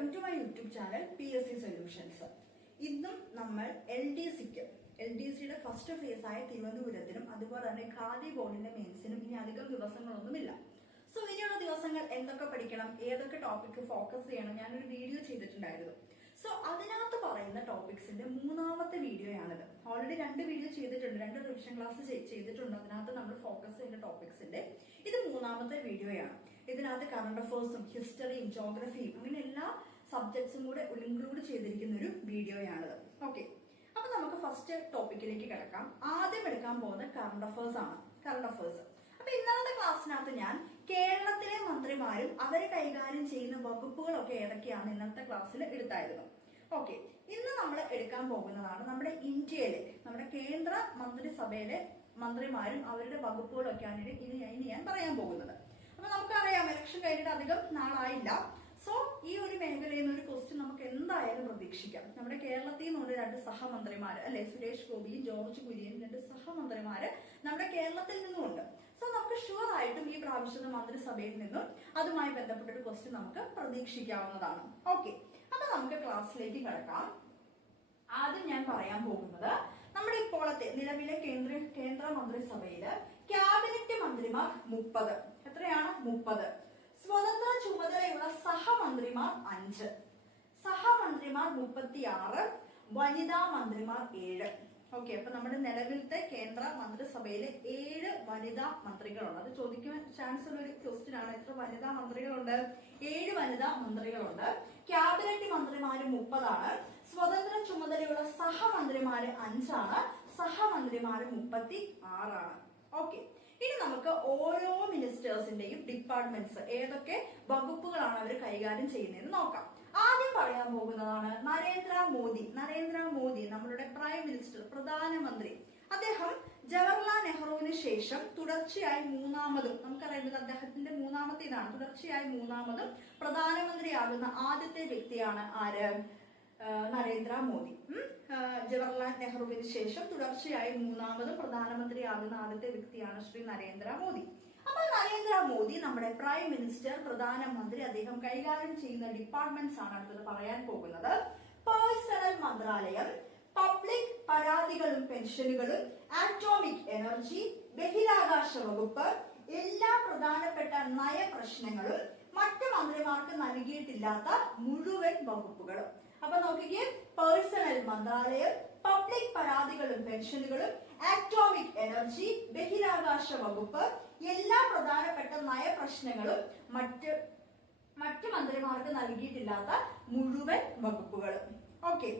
Welcome to my YouTube channel PSC solutions. ഇന്നും നമ്മൾ LDCയുടെ first phase ആയ തിരുവനന്തപുരത്തിനും അതുപോലെ തന്നെ ഖാദി ബോർഡിന്റെ മെയിൻസിനും ഇനി അധികം ദിവസങ്ങളൊന്നുമില്ല. സോ ഇനിയുള്ള ദിവസങ്ങൾ എന്തൊക്കെ പഠിക്കണം, ഏതൊക്കെ ടോപ്പിക് ഫോക്കസ് ചെയ്യണം, ഞാനൊരു വീഡിയോ ചെയ്തിട്ടുണ്ടായിരുന്നു. സോ അതിനകത്ത് പറയുന്ന ടോപ്പിക്സിന്റെ മൂന്നാമത്തെ വീഡിയോയാണിത്. ഓൾറെഡി 2 വീഡിയോ ചെയ്തിട്ടുണ്ട്, 2 റിവിഷൻ ക്ലാസ് ചെയ്തിട്ടുണ്ട്. അതിനകത്ത് നമ്മൾ ഫോക്കസ് ചെയ്യുന്ന ടോപ്പിക്സിന്റെ ഇത് മൂന്നാമത്തെ വീഡിയോയാണ്. ഇതിനകത്ത് കറണ്ട് അഫയേഴ്സും ഹിസ്റ്ററിയും ജോഗ്രഫിയും അങ്ങനെ എല്ലാ സബ്ജക്ട്സും കൂടെ ഇൻക്ലൂഡ് ചെയ്തിരിക്കുന്ന ഒരു വീഡിയോയാണിത്. ഓക്കെ, അപ്പൊ നമുക്ക് ഫസ്റ്റ് ടോപ്പിക്കിലേക്ക് കിടക്കാം. ആദ്യം എടുക്കാൻ പോകുന്ന കറണ്ട് അഫയേഴ്സ് ആണ്. അപ്പൊ ഇന്നത്തെ ക്ലാസ്സിനകത്ത് ഞാൻ കേരളത്തിലെ മന്ത്രിമാരും അവരെ കൈകാര്യം ചെയ്യുന്ന വകുപ്പുകളൊക്കെ ഏതൊക്കെയാണ് ഇന്നത്തെ ക്ലാസ്സിൽ എടുത്തായിരുന്നു. ഓക്കെ, ഇന്ന് നമ്മൾ എടുക്കാൻ പോകുന്നതാണ് നമ്മുടെ ഇന്ത്യയിലെ നമ്മുടെ കേന്ദ്ര മന്ത്രിസഭയിലെ മന്ത്രിമാരും അവരുടെ വകുപ്പുകളൊക്കെയാണ് ഇനി ഞാൻ പറയാൻ പോകുന്നത്. അപ്പൊ നമുക്കറിയാം, ഇലക്ഷൻ കഴിഞ്ഞിട്ട് അധികം നാളായില്ല. സോ ഈ ഒരു മേഖലയിൽ നിന്ന് ഒരു ക്വസ്റ്റ്യൻ നമുക്ക് എന്തായാലും പ്രതീക്ഷിക്കാം. നമ്മുടെ കേരളത്തിൽ നിന്നുള്ള 2 സഹമന്ത്രിമാര് അല്ലെ, സുരേഷ് ഗോപിയും ജോർജ് കുര്യനും 2 സഹമന്ത്രിമാര് നമ്മുടെ കേരളത്തിൽ നിന്നുമുണ്ട്. സോ നമുക്ക് ഷുവർ ആയിട്ടും ഈ പ്രാവശ്യത്തെ മന്ത്രിസഭയിൽ നിന്നും അതുമായി ബന്ധപ്പെട്ട ഒരു ക്വസ്റ്റ്യൻ നമുക്ക് പ്രതീക്ഷിക്കാവുന്നതാണ്. ഓക്കെ, അപ്പൊ നമുക്ക് ക്ലാസ്സിലേക്ക് കിടക്കാം. ആദ്യം ഞാൻ പറയാൻ പോകുന്നത് നമ്മുടെ ഇപ്പോഴത്തെ നിലവിലെ കേന്ദ്ര മന്ത്രിസഭയില് ക്യാബിനറ്റ് മന്ത്രിമാർ 30. എത്രയാണ്? 30. സ്വതന്ത്ര ചുമതലയുള്ള സഹമന്ത്രിമാർ 5, സഹമന്ത്രിമാർ 36, വനിതാ മന്ത്രിമാർ 7. ഓക്കെ, അപ്പൊ നമ്മുടെ നിലവിലത്തെ കേന്ദ്ര മന്ത്രിസഭയിലെ 7 വനിതാ മന്ത്രികളുണ്ട്. അത് ചോദിക്കാൻ ചാൻസ് ഉള്ള ഒരു ക്വസ്റ്റ്യൻ ആണ്. എത്ര വനിതാ മന്ത്രികളുണ്ട്? 7 വനിതാ മന്ത്രികളുണ്ട്. ക്യാബിനറ്റ് മന്ത്രിമാര് 30 ആണ്. സ്വതന്ത്ര ചുമതലയുള്ള സഹമന്ത്രിമാര് 5 ആണ്. സഹമന്ത്രിമാര് 36 ആണ്. ഓക്കെ, ഇനി നമുക്ക് ഓരോ മിനിസ്റ്റേഴ്സിന്റെയും ഡിപ്പാർട്ട്മെന്റ്സ് ഏതൊക്കെ വകുപ്പുകളാണ് അവർ കൈകാര്യം ചെയ്യുന്നതെന്ന് നോക്കാം. ആദ്യം പറയാൻ പോകുന്നതാണ് നരേന്ദ്രമോദി, നമ്മളുടെ പ്രൈം മിനിസ്റ്റർ, പ്രധാനമന്ത്രി. അദ്ദേഹം ജവഹർലാൽ നെഹ്റുവിന് ശേഷം തുടർച്ചയായി 3ാമതും, നമുക്കറിയുന്നത് അദ്ദേഹത്തിന്റെ 3ാമത്തെ ഇതാണ്, തുടർച്ചയായി 3ാമതും പ്രധാനമന്ത്രിയാകുന്ന ആദ്യത്തെ വ്യക്തിയാണ് ആര്? നരേന്ദ്രമോദി. ജവഹർലാൽ നെഹ്റുവിന് ശേഷം തുടർച്ചയായി 3ാമതും പ്രധാനമന്ത്രിയാകുന്ന ആദ്യത്തെ വ്യക്തിയാണ് ശ്രീ നരേന്ദ്രമോദി. അപ്പൊ നരേന്ദ്രമോദി നമ്മുടെ പ്രൈം മിനിസ്റ്റർ, പ്രധാനമന്ത്രി, അദ്ദേഹം കൈകാര്യം ചെയ്യുന്ന ഡിപ്പാർട്ട്മെന്റ്സ് ആണ് അടുത്തത് പറയാൻ പോകുന്നത്. പേഴ്സണൽ മന്ത്രാലയം, പബ്ലിക് പരാതികളും പെൻഷനുകളും, ആറ്റോമിക് എനർജി, ബഹിരാകാശ വകുപ്പ്, എല്ലാ പ്രധാനപ്പെട്ട നയപ്രശ്നങ്ങളും, മറ്റ് മന്ത്രിമാർക്ക് നൽകിയിട്ടില്ലാത്ത മുഴുവൻ വകുപ്പുകളും. അപ്പൊ നോക്കിക്കേ, പേഴ്സണൽ മന്ത്രാലയം, പബ്ലിക് പരാതികളും പെൻഷനുകളും, ആറ്റോമിക് എനർജി, ബഹിരാകാശ വകുപ്പ്, എല്ലാ പ്രധാനപ്പെട്ട നയപ്രശ്നങ്ങളും, മറ്റ് മന്ത്രിമാർക്ക് നൽകിയിട്ടില്ലാത്ത മുഴുവൻ വകുപ്പുകളും. ഓക്കെ,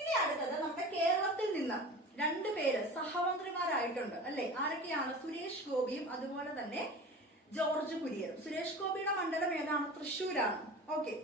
ഇനി അടുത്തത് നമ്മുടെ കേരളത്തിൽ നിന്ന് 2 പേര് സഹമന്ത്രിമാരായിട്ടുണ്ട് അല്ലെ. ആരൊക്കെയാണ്? സുരേഷ് ഗോപിയും അതുപോലെ തന്നെ ജോർജ് കുര്യനും. സുരേഷ് ഗോപിയുടെ മണ്ഡലം ഏതാണ്? തൃശ്ശൂരാണ്. ഓക്കെ,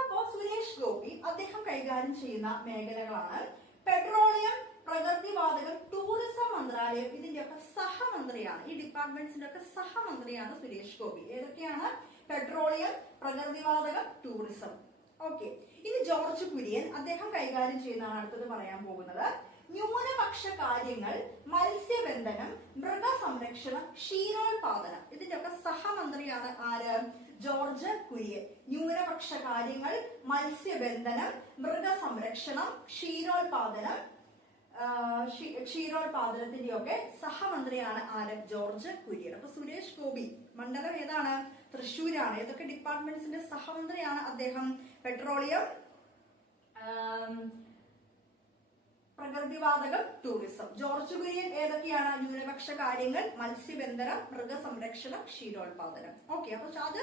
അപ്പോ സുരേഷ് ഗോപി അദ്ദേഹം കൈകാര്യം ചെയ്യുന്ന മേഖലകളാണ് പെട്രോളിയം, പ്രകൃതിവാതകം, ടൂറിസം മന്ത്രാലയം. ഇതിന്റെയൊക്കെ സഹമന്ത്രിയാണ്, ഈ ഡിപ്പാർട്ട്മെന്റ്സിന്റെ ഒക്കെ സഹമന്ത്രിയാണ് സുരേഷ് ഗോപി. ഏതൊക്കെയാണ്? പെട്രോളിയം, പ്രകൃതിവാതകം, ടൂറിസം. ഓക്കെ, ഇനി ജോർജ് കുര്യൻ, അദ്ദേഹം കൈകാര്യം ചെയ്യുന്നതാണ് അടുത്തത് പറയാൻ പോകുന്നത്. ന്യൂനപക്ഷ കാര്യങ്ങൾ, മത്സ്യബന്ധനം, മൃഗസംരക്ഷണം, ക്ഷീരോത്പാദനം. ഇതിന്റെയൊക്കെ സഹമന്ത്രിയാണ് ആര്? ജോർജ് കുര്യൻ. ന്യൂനപക്ഷ കാര്യങ്ങൾ, മത്സ്യബന്ധനം, മൃഗസംരക്ഷണം, ക്ഷീരോത്പാദനത്തിന്റെയൊക്കെ സഹമന്ത്രിയാണ് ആര്? ജോർജ് കുര്യൻ. അപ്പൊ സുരേഷ് ഗോപി മണ്ഡലം ഏതാണ്? തൃശ്ശൂരാണ്. ഏതൊക്കെ ഡിപ്പാർട്ട്മെന്റ്സിന്റെ സഹമന്ത്രിയാണ് അദ്ദേഹം? പെട്രോളിയം, പ്രകൃതിവാതകം, ടൂറിസം. ജോർജ് കുര്യൻ ഏതൊക്കെയാണ്? ന്യൂനപക്ഷ കാര്യങ്ങൾ, മത്സ്യബന്ധനം, മൃഗസംരക്ഷണം, ക്ഷീരോത്പാദനം. ഓക്കെ, അപ്പൊ അത്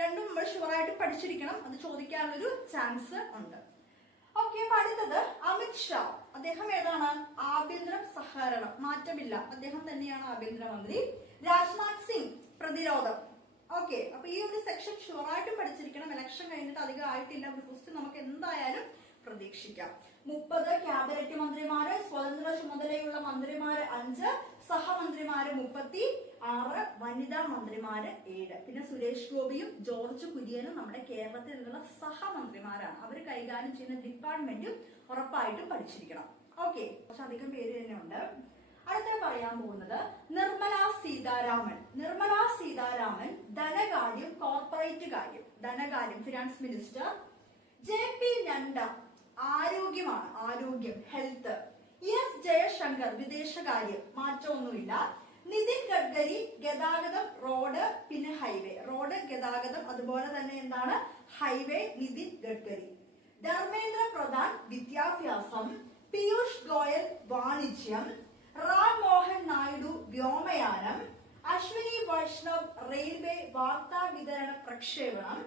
രണ്ടും നമ്മൾ ഷുവറായിട്ട് പഠിച്ചിരിക്കണം. അത് ചോദിക്കാനൊരു ചാൻസ് ഉണ്ട്. ഓക്കെ, അപ്പൊ അടുത്തത് അമിത് ഷാ. അദ്ദേഹം ഏതാണ്? ആഭ്യന്തര സഹകരണം. മാറ്റമില്ല, അദ്ദേഹം തന്നെയാണ് ആഭ്യന്തരമന്ത്രി. രാജ്നാഥ് സിംഗ്, പ്രതിരോധം. ഓക്കെ, അപ്പൊ ഈ ഒരു സെക്ഷൻ ഷുവറായിട്ടും പഠിച്ചിരിക്കണം. ഇലക്ഷൻ കഴിഞ്ഞിട്ട് അധികം ആയിട്ടില്ല, ഒരു ക്വസ്റ്റ്യൻ നമുക്ക് എന്തായാലും പ്രതീക്ഷിക്കാം. 30 ക്യാബിനറ്റ് മന്ത്രിമാര്, സ്വതന്ത്ര ചുമതലയുള്ള മന്ത്രിമാര് 5, സഹമന്ത്രിമാര് 36, വനിതാ മന്ത്രിമാര് 7. പിന്നെ സുരേഷ് ഗോപിയും ജോർജ് കുര്യനും നമ്മുടെ കേരളത്തിൽ നിന്നുള്ള സഹമന്ത്രിമാരാണ്. അവർ കൈകാര്യം ചെയ്യുന്ന ഡിപ്പാർട്ട്മെന്റും ഉറപ്പായിട്ടും പഠിച്ചിരിക്കണം. ഓക്കെ, കുറച്ച് അധികം പേര് തന്നെ ഉണ്ട്. അടുത്ത പറയാൻ പോകുന്നത് നിർമ്മല സീതാരാമൻ ധനകാര്യം, കോർപ്പറേറ്റ് കാര്യം, ധനകാര്യം ഫിനാൻസ് മിനിസ്റ്റർ, JP നഡ്ഡ ആരോഗ്യമാണ്, ആരോഗ്യം, ഹെൽത്ത്. എസ് ജയശങ്കർ വിദേശകാര്യം, മാറ്റമൊന്നുമില്ല. നിതിൻ ഗഡ്കരി ഗതാഗതം, റോഡ്, പിന്നെ ഹൈവേ. റോഡ്, ഗതാഗതം, അതുപോലെ തന്നെ എന്താണ് ഹൈവേ, നിതിൻ ഗഡ്കരി. ധർമ്മേന്ദ്ര പ്രധാൻ വിദ്യാഭ്യാസം, പീയൂഷ് ഗോയൽ വാണിജ്യം, റാം മോഹൻ നായിഡു വ്യോമയാനം, അശ്വിനി വൈഷ്ണവ് റെയിൽവേ വാർത്താ വിതരണ പ്രക്ഷേപണം,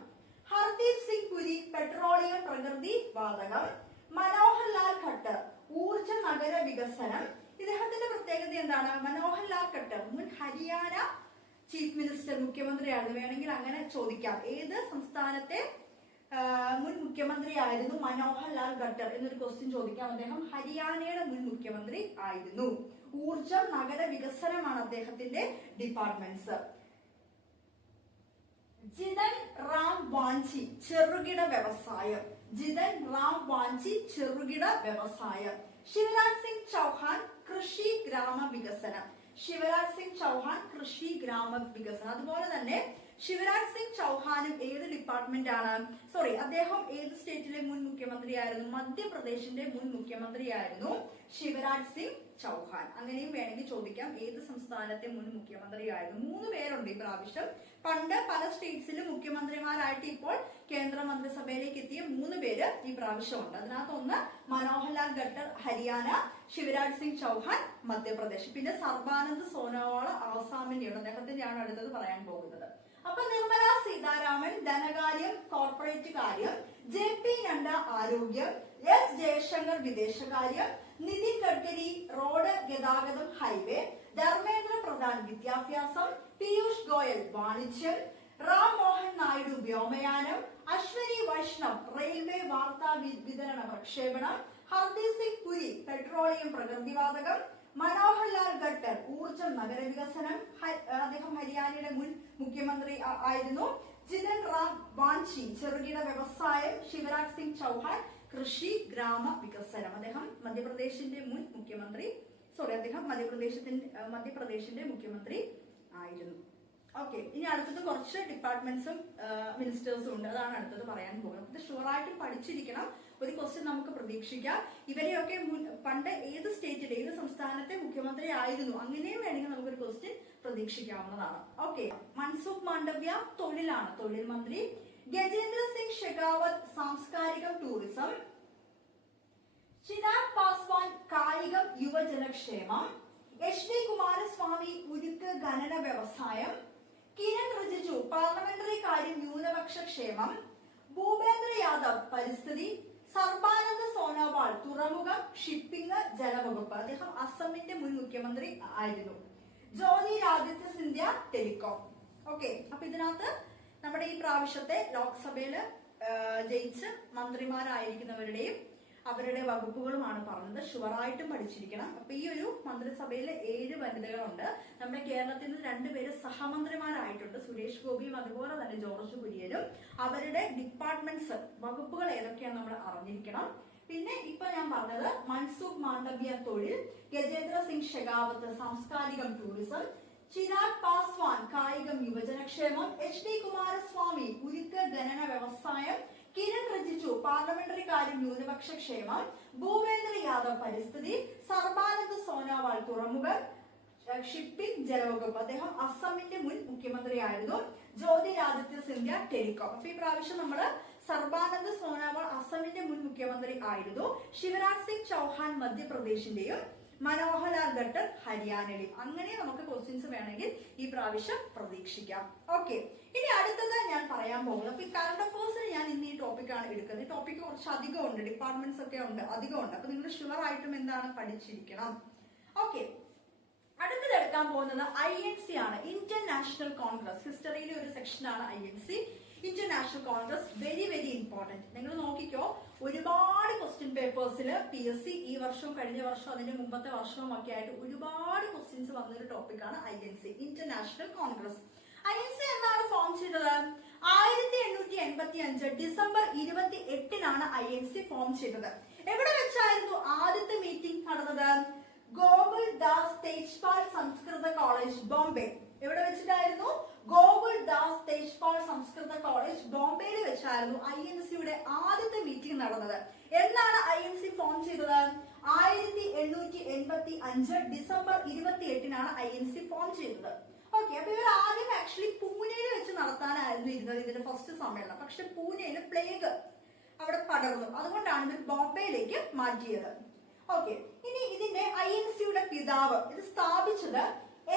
ഹർദീപ് സിംഗ് പുരി പെട്രോളിയം പ്രകൃതി വാതകം, മനോഹർ ലാൽ ഖട്ടർ ഊർജ നഗര വികസനം. ഇദ്ദേഹത്തിന്റെ പ്രത്യേകത എന്താണ്? മനോഹർ ലാൽ ഖട്ടർ മുൻ ഹരിയാന ചീഫ് മിനിസ്റ്റർ, മുഖ്യമന്ത്രിയാണ്. വേണമെങ്കിൽ അങ്ങനെ ചോദിക്കാം, ഏത് സംസ്ഥാനത്തെ മുൻ മുഖ്യമന്ത്രിയായിരുന്നു മനോഹർ ലാൽ ഖട്ടർ എന്നൊരു ക്വസ്റ്റ്യൻ ചോദിക്കാം. അദ്ദേഹം ഹരിയാനയുടെ മുൻ മുഖ്യമന്ത്രി ആയിരുന്നു. ഊർജം, നഗര വികസനമാണ് അദ്ദേഹത്തിന്റെ ഡിപ്പാർട്ട്മെന്റ്സ്. ജിതൻ റാം വാഞ്ചി ചെറുകിട വ്യവസായം. ജിതൻ റാം വാഞ്ചി ചെറുകിട വ്യവസായം. ശിവരാജ് സിംഗ് ചൗഹാൻ കൃഷി ഗ്രാമ വികസനം. ശിവരാജ് സിംഗ് ചൗഹാൻ കൃഷി ഗ്രാമ വികസനം. അതുപോലെ തന്നെ ശിവരാജ് സിംഗ് ചൗഹാനും ഏത് ഡിപ്പാർട്ട്മെന്റ് ആണ്? സോറി, അദ്ദേഹം ഏത് സ്റ്റേറ്റിലെ മുൻ മുഖ്യമന്ത്രിയായിരുന്നു? മധ്യപ്രദേശിന്റെ മുൻ മുഖ്യമന്ത്രിയായിരുന്നു ശിവരാജ് സിംഗ് ചൗഹാൻ. അങ്ങനെയും വേണമെങ്കിൽ ചോദിക്കാം, ഏത് സംസ്ഥാനത്തെ മുൻ മുഖ്യമന്ത്രിയായിരുന്നു? 3 പേരുണ്ട് ഈ പ്രാവശ്യം. പണ്ട് പല സ്റ്റേറ്റ്സിലും മുഖ്യമന്ത്രിമാരായിട്ട് ഇപ്പോൾ കേന്ദ്ര മന്ത്രിസഭയിലേക്ക് എത്തിയ 3 പേര് ഈ പ്രാവശ്യമുണ്ട്. അതിനകത്ത് ഒന്ന് മനോഹർ ലാൽ ഖട്ടർ ഹരിയാന, ശിവരാജ് സിംഗ് ചൗഹാൻ മധ്യപ്രദേശ്, പിന്നെ സർബാനന്ദ് സോനോവാൾ ആസാമിന്റെയാണ്. അദ്ദേഹത്തിന്റെയാണ് അടുത്തത് പറയാൻ പോകുന്നത്. അപ്പൊ നിർമ്മല സീതാരാമൻ ധനകാര്യം, കോർപ്പറേറ്റ് കാര്യം, JP നഡ്ഡ ആരോഗ്യം, എസ് ജയശങ്കർ വിദേശകാര്യം, നിതിൻ ഗഡ്കരി റോഡ്, ഗതാഗതം, ഹൈവേ, ധർമ്മേന്ദ്ര പ്രധാൻ വിദ്യാഭ്യാസം, പീയൂഷ് ഗോയൽ വാണിജ്യം, റാം മോഹൻ നായിഡു വ്യോമയാനം, അശ്വിനി വൈഷ്ണവ് റെയിൽവേ വാർത്താ വിതരണ പ്രക്ഷേപണം, ഹർദീപ് സിംഗ് പുരി പെട്രോളിയം പ്രകൃതിവാതകം, മനോഹർ ലാൽ ഖട്ടർ ഊർജം നഗരവികസനം, അദ്ദേഹം ഹരിയാനയുടെ മുൻ മുഖ്യമന്ത്രി ആയിരുന്നു. ജിതൻ റാം വാഞ്ചി ചെറുകിട വ്യവസായം, ശിവരാജ് സിംഗ് ചൗഹാൻ കൃഷി ഗ്രാമ വികസനം. അദ്ദേഹം മധ്യപ്രദേശിന്റെ മുൻ മുഖ്യമന്ത്രി, അദ്ദേഹം മധ്യപ്രദേശിന്റെ മുഖ്യമന്ത്രി ആയിരുന്നു. ഓക്കെ, ഇനി അടുത്തത് കുറച്ച് ഡിപ്പാർട്ട്മെന്റ്സും മിനിസ്റ്റേഴ്സും ഉണ്ട്. അതാണ് അടുത്തത് പറയാൻ പോകുന്നത്. ഇത് ഷുവറായിട്ടും പഠിച്ചിരിക്കണം. ഒരു ക്വസ്റ്റ്യൻ നമുക്ക് പ്രതീക്ഷിക്കാം. ഇവരെയൊക്കെ പണ്ട് ഏത് സ്റ്റേറ്റിലെ, ഏത് സംസ്ഥാനത്തെ മുഖ്യമന്ത്രി ആയിരുന്നു, അങ്ങനെയും വേണമെങ്കിൽ നമുക്കൊരു ക്വസ്റ്റ്യൻ പ്രതീക്ഷിക്കാവുന്നതാണ്. ഓക്കെ, മൻസുഖ് മാണ്ഡവ്യ തൊഴിലാണ്, തൊഴിൽ മന്ത്രി. ഗജേന്ദ്ര സിംഗ് ഷെഖാവത്ത് സാംസ്കാരികം, ടൂറിസം. ചിരാഗ് പാസ്വാൻ കായികം, യുവജനക്ഷേമം. HD കുമാരസ്വാമി ഉരുക്ക് ഖനന വ്യവസായം. കിരൺ റിജിജു പാർലമെന്ററി കാര്യം, ന്യൂനപക്ഷ ക്ഷേമം. ഭൂപേന്ദ്ര യാദവ് പരിസ്ഥിതി. സർബാനന്ദ് സോനോവാൾ തുറമുഖം, ഷിപ്പിംഗ്, ജലവകുപ്പ്. അദ്ദേഹം അസമിന്റെ മുൻ മുഖ്യമന്ത്രി ആയിരുന്നു. ജ്യോതിരാദിത്യ സിന്ധ്യ ടെലികോം. ഓക്കെ, അപ്പൊ ഇതിനകത്ത് നമ്മുടെ ഈ പ്രാവശ്യത്തെ ലോക്സഭയില് ജയിച്ച് മന്ത്രിമാരായിരിക്കുന്നവരുടെയും അവരുടെ വകുപ്പുകളുമാണ് പറഞ്ഞത്. ഷുവറായിട്ടും പഠിച്ചിരിക്കണം. അപ്പൊ ഈ ഒരു മന്ത്രിസഭയിൽ 7 വനിതകളുണ്ട്. നമ്മുടെ കേരളത്തിൽ നിന്ന് 2 പേര് സഹമന്ത്രിമാരായിട്ടുണ്ട്, സുരേഷ് ഗോപിയും അതുപോലെ തന്നെ ജോർജ് കുര്യനും. അവരുടെ ഡിപ്പാർട്ട്മെന്റ്സ്, വകുപ്പുകൾ ഏതൊക്കെയാണ് നമ്മൾ അറിഞ്ഞിരിക്കണം. പിന്നെ ഇപ്പൊ ഞാൻ പറഞ്ഞത് മൻസുഖ് മാണ്ഡവ്യ തൊഴിൽ, ഗജേന്ദ്ര സിംഗ് ഷെഖാവത്ത് സാംസ്കാരികം, ടൂറിസം, ചിരാഗ് പാസ്വാൻ കായികം, യുവജനക്ഷേമം, HD കുമാരസ്വാമി ഉരുക്ക് ഖനന വ്യവസായം, കിരൺ റിജിജു പാർലമെന്ററി കാര്യം, ന്യൂനപക്ഷ ക്ഷേമം, ഭൂപേന്ദ്ര യാദവ് പരിസ്ഥിതി, സർബാനന്ദ് സോനോവാൾ തുറമുഖം, ഷിപ്പിംഗ്, ജലവകുപ്പ്. അദ്ദേഹം അസമിന്റെ മുൻ മുഖ്യമന്ത്രിയായിരുന്നു. ജ്യോതിരാദിത്യ സിന്ധ്യ ടെലികോം. അപ്പൊ ഈ പ്രാവശ്യം നമ്മള് സർബാനന്ദ് സോനോവാൾ അസമിന്റെ മുൻ മുഖ്യമന്ത്രി ആയിരുന്നു. ശിവരാജ് സിംഗ് ചൗഹാൻ മധ്യപ്രദേശിന്റെയും മനോഹർ ലാൽ ഖട്ടർ ഹരിയാനയിലെയും. അങ്ങനെ നമുക്ക് ക്വസ്റ്റ്യൻസ് വേണമെങ്കിൽ ഈ പ്രാവശ്യം പ്രതീക്ഷിക്കാം. ഓക്കെ, ഇനി അടുത്തത് ഞാൻ പറയാൻ പോകുന്നത്, അപ്പൊ ഈ കറണ്ട് അഫയേഴ്സിന് ഞാൻ ഇന്ന് ഈ ടോപ്പിക്കാണ് എടുക്കുന്നത്. ഈ ടോപ്പിക്ക് കുറച്ച് അധികം ഉണ്ട്, ഡിപ്പാർട്ട്മെന്റ്സ് ഒക്കെ ഉണ്ട്, അധികമുണ്ട്. അപ്പൊ നിങ്ങൾ ഷുവർ ആയിട്ടും എന്താണ് പഠിച്ചിരിക്കണം. ഓക്കെ, അടുത്തത് എടുക്കാൻ പോകുന്നത് INC ആണ്, ഇന്ത്യൻ നാഷണൽ കോൺഗ്രസ്. ഹിസ്റ്ററിയിലെ ഒരു സെക്ഷനാണ് INC, Indian national Congress. Very very important. നിങ്ങൾ നോക്കിക്കോ, ഒരുപാട് ക്വസ്റ്റ്യൻ പേപ്പേഴ്സിൽ PSC ഈ വർഷവും കഴിഞ്ഞ വർഷവും അതിന്റെ മുമ്പത്തെ വർഷവും ഒക്കെ ആയിട്ട് ഒരുപാട് ക്വസ്റ്റ്യൻസ് വന്നൊരു ടോപ്പിക്കാണ് INC, Indian national Congress. INC എന്നാണ് ഫോം ചെയ്തത്? 1885 ഡിസംബർ 28-നാണ് INC ഫോം ചെയ്തത്. എവിടെ വെച്ചായിരുന്നു ആദ്യത്തെ മീറ്റിംഗ് നടന്നത്? ഗോകുൽ ദാസ് തേജ്പാൽ സംസ്കൃത കോളേജ്, ബോംബെ. എവിടെ വെച്ചിട്ടായിരുന്നു? ഗോകുൽ ദാസ് തേജ്പാൽ സംസ്കൃത കോളേജ്, ബോംബെയിൽ വെച്ചായിരുന്നു വെച്ചായിരുന്നു INC-യുടെ ആദ്യത്തെ മീറ്റിംഗ് നടന്നത്. എന്നാണ് INC ഫോം ചെയ്തത്? 1885 ഡിസംബർ 28-നാണ് INC ഫോം ചെയ്തത്. ഓക്കെ, അപ്പൊ ഇവർ ആദ്യം ആക്ച്വലി പൂനെയിൽ വെച്ച് നടത്താനായിരുന്നു ഇരുന്നത് ഇതിന്റെ ഫസ്റ്റ് സമ്മേളനം. പക്ഷെ പൂനെയിൽ പ്ലേഗ് അവിടെ പടർന്നു, അതുകൊണ്ടാണ് ഇത് ബോംബെയിലേക്ക് മാറ്റിയത്. ഓക്കെ, ഇനി ഇതിന്റെ INC-യുടെ പിതാവ് ഇത് സ്ഥാപിച്ചത്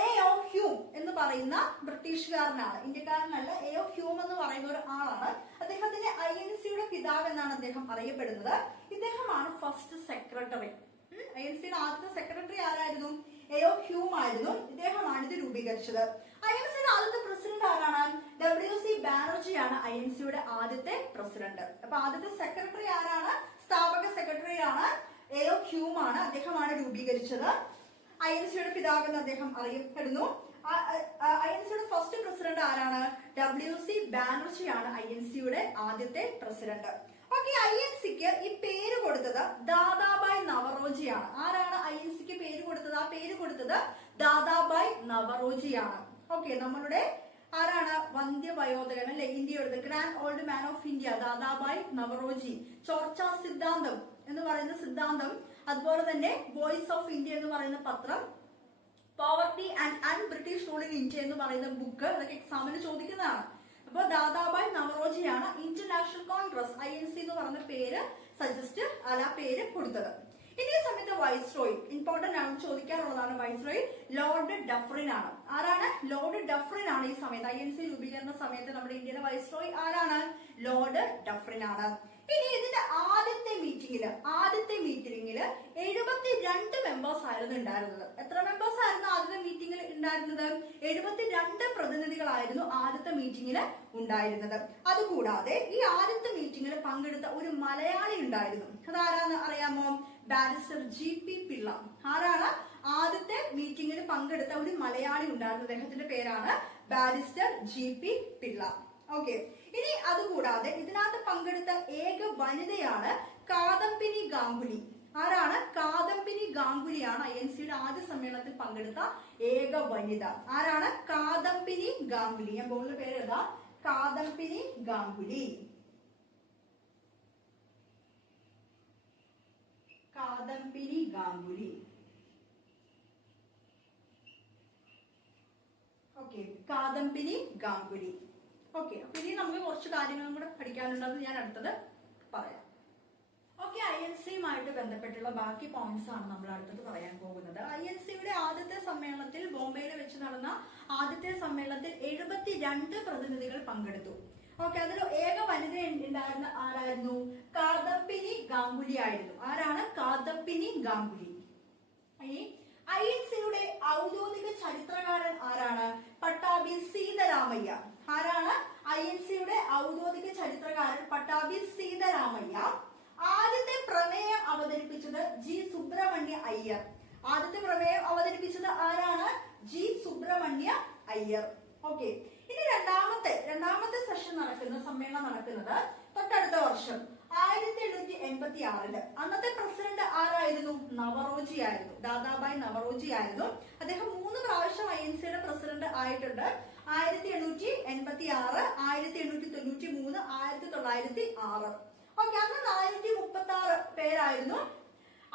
A.O. ഹ്യൂം എന്ന് പറയുന്ന ബ്രിട്ടീഷുകാരനാണ്, ഇന്ത്യക്കാരനല്ല. A.O. ഹ്യൂം എന്ന് പറയുന്ന ഒരു ആളാണ്. അദ്ദേഹത്തിന്റെ INC-യുടെ പിതാവ് എന്നാണ് അദ്ദേഹം അറിയപ്പെടുന്നത്. ഇദ്ദേഹമാണ് ഫസ്റ്റ് സെക്രട്ടറി. INC-യുടെ ആദ്യത്തെ സെക്രട്ടറി ആരായിരുന്നു? A.O. ഹ്യൂം ആയിരുന്നു. ഇദ്ദേഹമാണ് ഇത് രൂപീകരിച്ചത്. INC-യുടെ ആദ്യത്തെ പ്രസിഡന്റ് ആരാണ്? W.C. ബാനർജിയാണ് INC-യുടെ ആദ്യത്തെ പ്രസിഡന്റ്. അപ്പൊ ആദ്യത്തെ സെക്രട്ടറി ആരാണ്? സ്ഥാപക സെക്രട്ടറി ആണ് A.O. ഹ്യൂം ആണ്. അദ്ദേഹമാണ് രൂപീകരിച്ചത്. INC-യുടെ പിതാവ് എന്ന് അദ്ദേഹം അറിയപ്പെടുന്നു. INC-യുടെ ഫസ്റ്റ് പ്രസിഡന്റ് ആരാണ്? W.C. ബാനർജിയാണ് INC-യുടെ ആദ്യത്തെ പ്രസിഡന്റ്. ഓക്കെ, INC-ക്ക് ഈ പേര് കൊടുത്തത് ദാദാബായ് നവറോജിയാണ്. ആരാണ് INC-ക്ക് പേര് കൊടുത്തത്? ആ പേര് കൊടുത്തത് ദാദാബായ് നവറോജിയാണ്. ഓക്കെ, നമ്മളുടെ ആരാണ്? വന്ധ്യവയോധകൻ അല്ലെ, ഇന്ത്യയുടെ grand old man of India Dadabhai Naoroji. ചോർച്ച സിദ്ധാന്തം എന്ന് പറയുന്ന സിദ്ധാന്തം, അതുപോലെ തന്നെ വോയിസ് ഓഫ് ഇന്ത്യ എന്ന് പറയുന്ന പത്രം, poverty and British rule in India എന്ന് പറയുന്ന ബുക്ക്, അതൊക്കെ എക്സാമിന് ചോദിക്കുന്നതാണ്. അപ്പൊ ദാദാബായ് നവറോജിയാണ് ഇന്റർനാഷണൽ കോൺഗ്രസ് INC എന്ന് പറഞ്ഞ പേര് സജസ്റ്റ് പേര് കൊടുത്തത്. ഇനി ഈ സമയത്ത് വൈസ്രോയി ഇമ്പോർട്ടന്റ് ആണ്, ചോദിക്കാറുള്ളതാണ്. വൈസ്രോയി ലോർഡ് ഡഫറിൻ ആണ്. ആരാണ്? ലോർഡ് ഡഫറിൻ ആണ് ഈ സമയത്ത് INC രൂപീകരണ സമയത്ത് നമ്മുടെ ഇന്ത്യയിലെ വൈസ്രോയി ആരാണ്? ലോർഡ് ഡഫറിൻ ആണ്. ഇനി ഇതിന്റെ ആദ്യത്തെ മീറ്റിംഗില് 72 മെമ്പേഴ്സ് ആയിരുന്നു ഉണ്ടായിരുന്നത്. എത്ര മെമ്പേഴ്സ് ആയിരുന്നു ആദ്യത്തെ മീറ്റിംഗിൽ ഉണ്ടായിരുന്നത്? 72 പ്രതിനിധികളായിരുന്നു ആദ്യത്തെ മീറ്റിംഗിൽ ഉണ്ടായിരുന്നത്. അതുകൂടാതെ ഈ ആദ്യത്തെ മീറ്റിംഗിൽ പങ്കെടുത്ത ഒരു മലയാളി ഉണ്ടായിരുന്നു. അതാരാന്ന് അറിയാമോ? Barrister G.P. പിള്ള. ആരാണ്? ആദ്യത്തെ മീറ്റിംഗിൽ പങ്കെടുത്ത ഒരു മലയാളി ഉണ്ടായിരുന്നു. അദ്ദേഹത്തിന്റെ പേരാണ് ബാരിസ്റ്റർ G.P. പിള്ള. ഓക്കെ, ഇനി അതുകൂടാതെ ഇതിനകത്ത് പങ്കെടുത്ത ഏക വനിതയാണ് കാദംബിനി ഗാംഗുലി. ആരാണ്? കാദംബിനി ഗാംഗുലിയാണ് INC-യുടെ ആദ്യ സമ്മേളനത്തിൽ പങ്കെടുത്ത ഏക വനിത. ആരാണ്? കാദംബിനി ഗാംഗുലി. ഞാൻ ബോളിന്റെ പേര് എഴുതാം, കാദംബിനി ഗാംഗുലി. കാദംബിനി ഗാംഗുലി. ഓക്കെ, കാദംബിനി ഗാംഗുലി. ഓക്കെ, അപ്പൊ ഇനി നമുക്ക് കുറച്ച് കാര്യങ്ങളും കൂടെ പഠിക്കാനുള്ളത് ഞാൻ അടുത്തത് പറയാം. ഓക്കെ, INC-യുമായിട്ട് ബന്ധപ്പെട്ടുള്ള ബാക്കി പോയിന്റ്സ് ആണ് നമ്മൾ അടുത്തത് പറയാൻ പോകുന്നത്. INC-യുടെ ആദ്യത്തെ സമ്മേളനത്തിൽ ബോംബെയിൽ വെച്ച് നടന്ന ആദ്യത്തെ സമ്മേളനത്തിൽ 72 പ്രതിനിധികൾ പങ്കെടുത്തു. ഓക്കെ, അതിൽ ഏക വനിത ഉണ്ടായിരുന്ന ആരായിരുന്നു? കാദംബിനി ഗാംഗുലി ആയിരുന്നു. ആരാണ്? കാദംബിനി ഗാംഗുലി. INC-യുടെ ഔദ്യോഗിക ചരിത്രകാരൻ ആരാണ്? പട്ടാഭി സീതാരാമയ്യ. ആരാണ്? INC-യുടെ ഔദ്യോഗിക ചരിത്രകാരൻ പട്ടാഭി സീതാരാമയ്യ. ആദ്യത്തെ പ്രമേയം അവതരിപ്പിച്ചത് G. സുബ്രഹ്മണ്യ അയ്യർ. ആദ്യത്തെ പ്രമേയം അവതരിപ്പിച്ചത് ആരാണ്? G. സുബ്രഹ്മണ്യ അയ്യർ. ഓക്കെ, ഇനി രണ്ടാമത്തെ സെഷൻ സമ്മേളനം നടക്കുന്നത് തൊട്ടടുത്ത വർഷം 1886. അന്നത്തെ പ്രസിഡന്റ് ആരായിരുന്നു? നവറോജി ആയിരുന്നു. ദാദാബായ് നവറോജി ആയിരുന്നു. അദ്ദേഹം 3 പ്രാവശ്യം INC-യുടെ പ്രസിഡന്റ് ആയിട്ടുണ്ട്. 1886, 1893, 1906. ഓക്കെ, അന്ന് 436 പേരായിരുന്നു